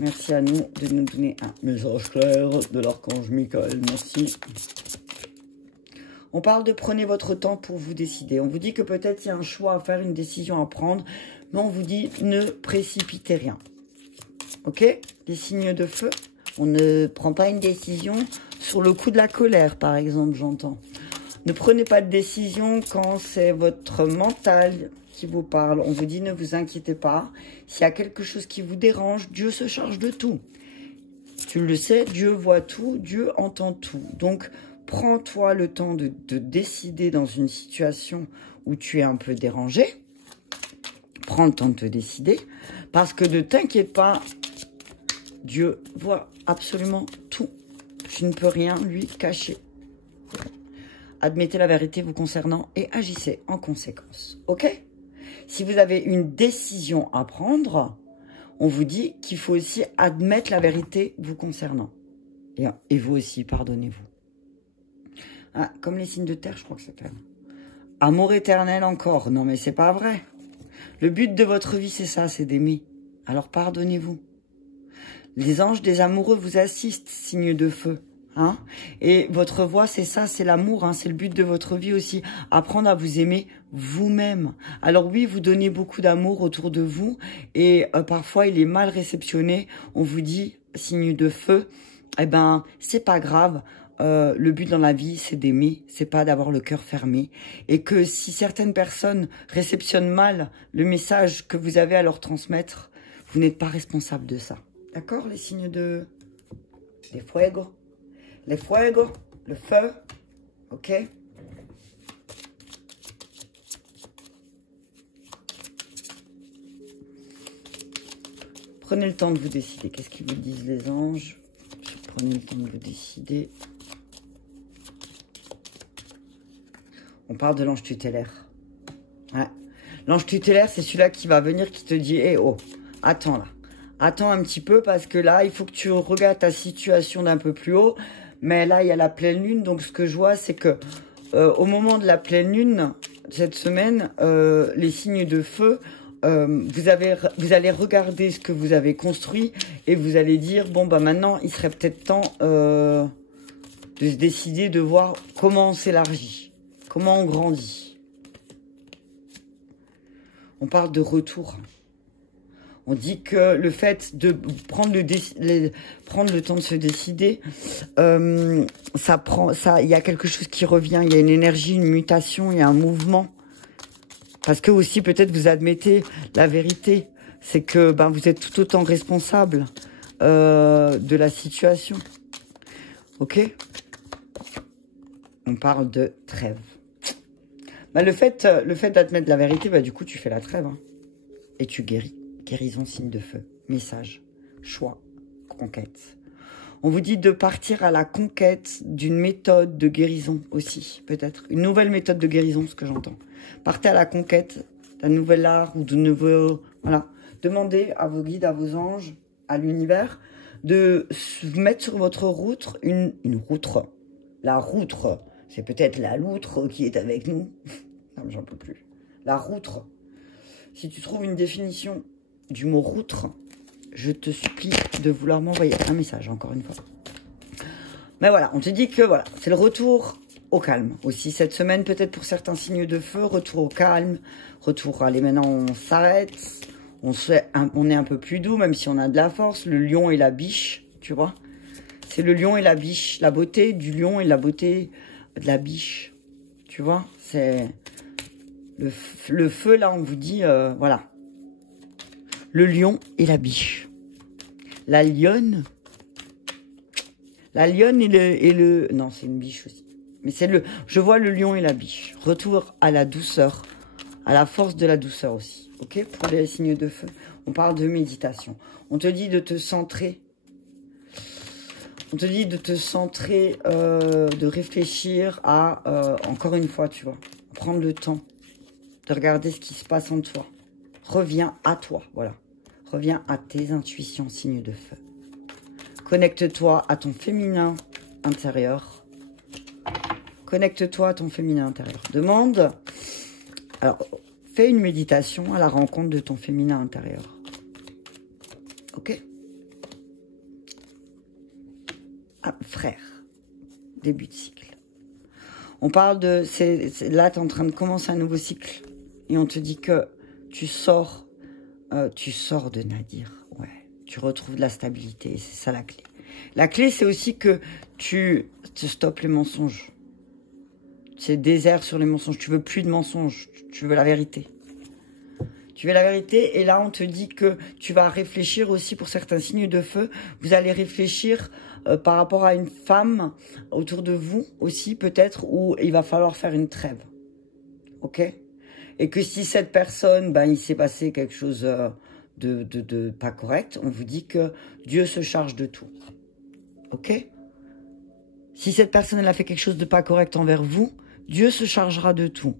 Merci à nous de nous donner un message clair de l'archange Michael. Merci. On parle de prenez votre temps pour vous décider. On vous dit que peut-être il y a un choix à faire, une décision à prendre. Mais on vous dit ne précipitez rien. Ok? Les signes de feu. On ne prend pas une décision sur le coup de la colère, par exemple, j'entends. Ne prenez pas de décision quand c'est votre mental qui vous parle. On vous dit ne vous inquiétez pas. S'il y a quelque chose qui vous dérange, Dieu se charge de tout. Tu le sais, Dieu voit tout, Dieu entend tout. Donc, prends-toi le temps de décider dans une situation où tu es un peu dérangé. Prends le temps de te décider. Parce que ne t'inquiète pas, Dieu voit absolument tout. Tu ne peux rien lui cacher. Admettez la vérité vous concernant et agissez en conséquence. Ok? Si vous avez une décision à prendre, on vous dit qu'il faut aussi admettre la vérité vous concernant. Et vous aussi, pardonnez-vous. Ah, comme les signes de terre, je crois que c'est clair. Amour éternel encore. Non, mais c'est pas vrai. Le but de votre vie, c'est ça, c'est d'aimer. Alors pardonnez-vous. Les anges des amoureux vous assistent, signe de feu. Hein? Et votre voix, c'est ça, c'est l'amour. Hein? C'est le but de votre vie aussi. Apprendre à vous aimer vous-même. Alors oui, vous donnez beaucoup d'amour autour de vous. Et parfois, il est mal réceptionné. On vous dit, signe de feu, eh ben, c'est pas grave. Le but dans la vie, c'est d'aimer, c'est pas d'avoir le cœur fermé. Et que si certaines personnes réceptionnent mal le message que vous avez à leur transmettre, vous n'êtes pas responsable de ça. D'accord, les signes de... Les fuegos. Les fuegos, le feu, ok? Prenez le temps de vous décider. Qu'est-ce qu'ils vous disent les anges? Prenez le temps de vous décider. On parle de l'ange tutélaire. Ouais. L'ange tutélaire, c'est celui-là qui va venir, qui te dit, hey, oh, attends là. Attends un petit peu parce que là, il faut que tu regardes ta situation d'un peu plus haut. Mais là, il y a la pleine lune. Donc, ce que je vois, c'est que au moment de la pleine lune, cette semaine, les signes de feu, vous allez regarder ce que vous avez construit et vous allez dire, bon, bah maintenant, il serait peut-être temps de se décider de voir comment on s'élargit, comment on grandit. On parle de retour. On dit que le fait de prendre le temps de se décider, il y a quelque chose qui revient, il y a une énergie, une mutation, il y a un mouvement. Parce que aussi, peut-être, vous admettez la vérité. C'est que vous êtes tout autant responsable de la situation. Ok? On parle de trêve. Le fait d'admettre la vérité, du coup, tu fais la trêve. Hein, et tu guéris. Guérison, signe de feu. Message. Choix. Conquête. On vous dit de partir à la conquête d'une méthode de guérison aussi, peut-être. Une nouvelle méthode de guérison, ce que j'entends. Partez à la conquête d'un nouvel art ou de nouveau... Voilà. Demandez à vos guides, à vos anges, à l'univers, de mettre sur votre route une routre. La routre, c'est peut-être la loutre qui est avec nous. Non, mais j'en peux plus. La routre. Si tu trouves une définition du mot routre, je te supplie de vouloir m'envoyer un message, encore une fois. Mais voilà, on te dit que voilà, c'est le retour au calme. Aussi cette semaine, peut-être pour certains signes de feu, retour au calme, retour, allez, maintenant on s'arrête, on est un peu plus doux, même si on a de la force, le lion et la biche, tu vois. C'est le lion et la biche, la beauté du lion et la beauté de la biche, tu vois. C'est le feu, là, on vous dit, voilà. Le lion et la biche. La lionne et le... Non, c'est une biche aussi. Mais c'est le... Je vois le lion et la biche. Retour à la douceur. À la force de la douceur aussi. Ok? Pour les signes de feu. On parle de méditation. On te dit de te centrer. On te dit de te centrer, de réfléchir à... encore une fois, tu vois. Prendre le temps de regarder ce qui se passe en toi. Reviens à toi, voilà. Reviens à tes intuitions, signes de feu. Connecte-toi à ton féminin intérieur. Connecte-toi à ton féminin intérieur. Demande... Alors, fais une méditation à la rencontre de ton féminin intérieur. Ok? Ah, frère. Début de cycle. On parle de... là, tu es en train de commencer un nouveau cycle. Et on te dit que tu sors de Nadir. Ouais. Tu retrouves de la stabilité. C'est ça la clé. La clé, c'est aussi que tu stoppes les mensonges. C'est désert sur les mensonges. Tu veux plus de mensonges. Tu veux la vérité. Tu veux la vérité. Et là, on te dit que tu vas réfléchir aussi pour certains signes de feu. Vous allez réfléchir par rapport à une femme autour de vous aussi, peut-être, où il va falloir faire une trêve. Ok? Et que si cette personne, il s'est passé quelque chose de pas correct, on vous dit que Dieu se charge de tout. Ok? Si cette personne, elle a fait quelque chose de pas correct envers vous, Dieu se chargera de tout.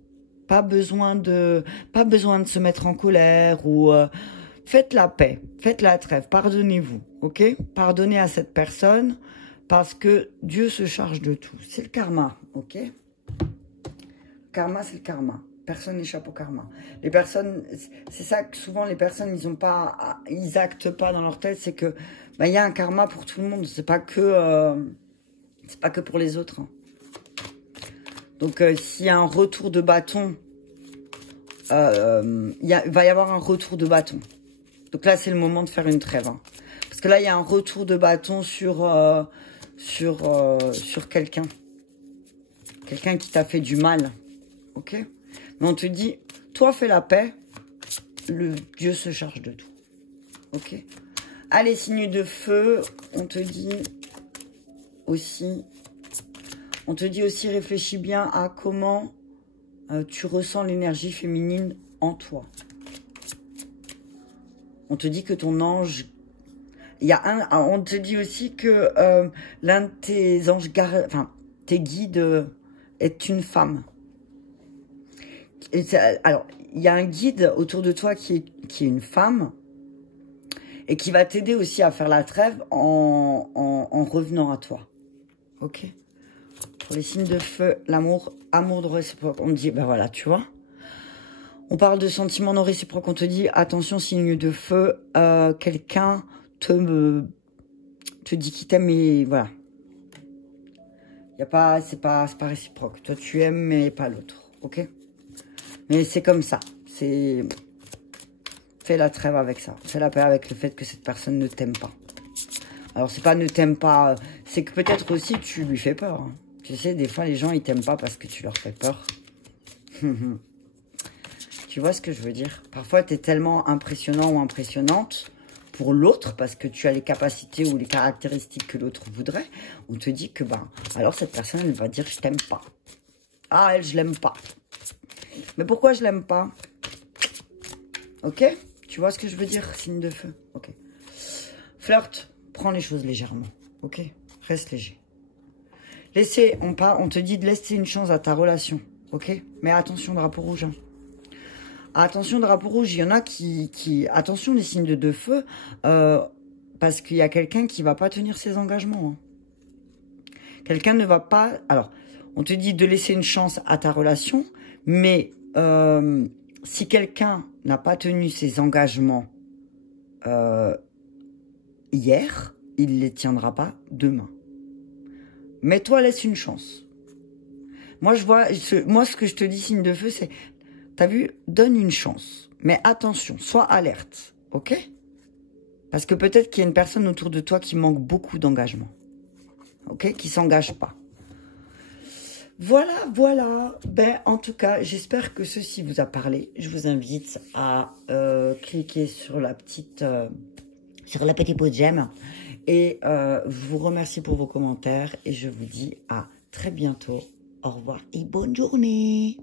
Pas besoin de se mettre en colère ou... faites la paix, faites la trêve, pardonnez-vous, ok? Pardonnez à cette personne parce que Dieu se charge de tout. C'est le karma, ok? Karma, c'est le karma. Personne n'échappe au karma. Les personnes, c'est ça que souvent les personnes, ils actent pas dans leur tête, c'est que il y a un karma pour tout le monde. C'est pas que pour les autres. Hein. Donc s'il y a un retour de bâton, il va y avoir un retour de bâton. Donc là, c'est le moment de faire une trêve. Hein. Parce que là, il y a un retour de bâton sur quelqu'un. Quelqu'un qui t'a fait du mal. Ok? Mais on te dit, toi, fais la paix. Dieu se charge de tout. Ok? Allez, signes de feu, on te dit aussi, réfléchis bien à comment tu ressens l'énergie féminine en toi. On te dit que ton ange, on te dit aussi que l'un de tes anges, tes guides est une femme. Alors, il y a un guide autour de toi qui est une femme et qui va t'aider aussi à faire la trêve en revenant à toi. Ok? Pour les signes de feu, l'amour, amour de réciproque. On te dit, voilà, tu vois. On parle de sentiments non réciproques. On te dit, attention, signe de feu, quelqu'un te dit qu'il t'aime, mais voilà. C'est pas réciproque. Toi, tu aimes, mais pas l'autre. Ok? Mais c'est comme ça. fais la trêve avec ça. Fais la paix avec le fait que cette personne ne t'aime pas. Alors, c'est pas ne t'aime pas, c'est que peut-être aussi tu lui fais peur. Hein. Tu sais, des fois, les gens, ils t'aiment pas parce que tu leur fais peur. Tu vois ce que je veux dire? Parfois, tu es tellement impressionnant ou impressionnante pour l'autre parce que tu as les capacités ou les caractéristiques que l'autre voudrait. On te dit que, ben, alors cette personne, elle va dire « je t'aime pas ». Ah, elle, je l'aime pas. Mais pourquoi je l'aime pas? Ok? Tu vois ce que je veux dire? Signe de feu. Ok. Flirt, prends les choses légèrement. Ok? Reste léger. Laissez, on te dit de laisser une chance à ta relation. Ok? Mais attention, drapeau rouge. Hein. Attention, drapeau rouge, il y en a attention, les signes de feu, parce qu'il y a quelqu'un qui va pas tenir ses engagements. Hein. Quelqu'un ne va pas... Alors, on te dit de laisser une chance à ta relation, mais si quelqu'un n'a pas tenu ses engagements hier, il ne les tiendra pas demain. Mais toi, laisse une chance. Moi, ce que je te dis, signe de feu, c'est... T'as vu? Donne une chance. Mais attention, sois alerte. Ok? Parce que peut-être qu'il y a une personne autour de toi qui manque beaucoup d'engagement. Ok? Qui s'engage pas. Voilà, voilà. Ben, en tout cas, j'espère que ceci vous a parlé. Je vous invite à cliquer sur la petite... sur la petite pot de j'aime. Et je vous remercie pour vos commentaires. Et je vous dis à très bientôt. Au revoir et bonne journée.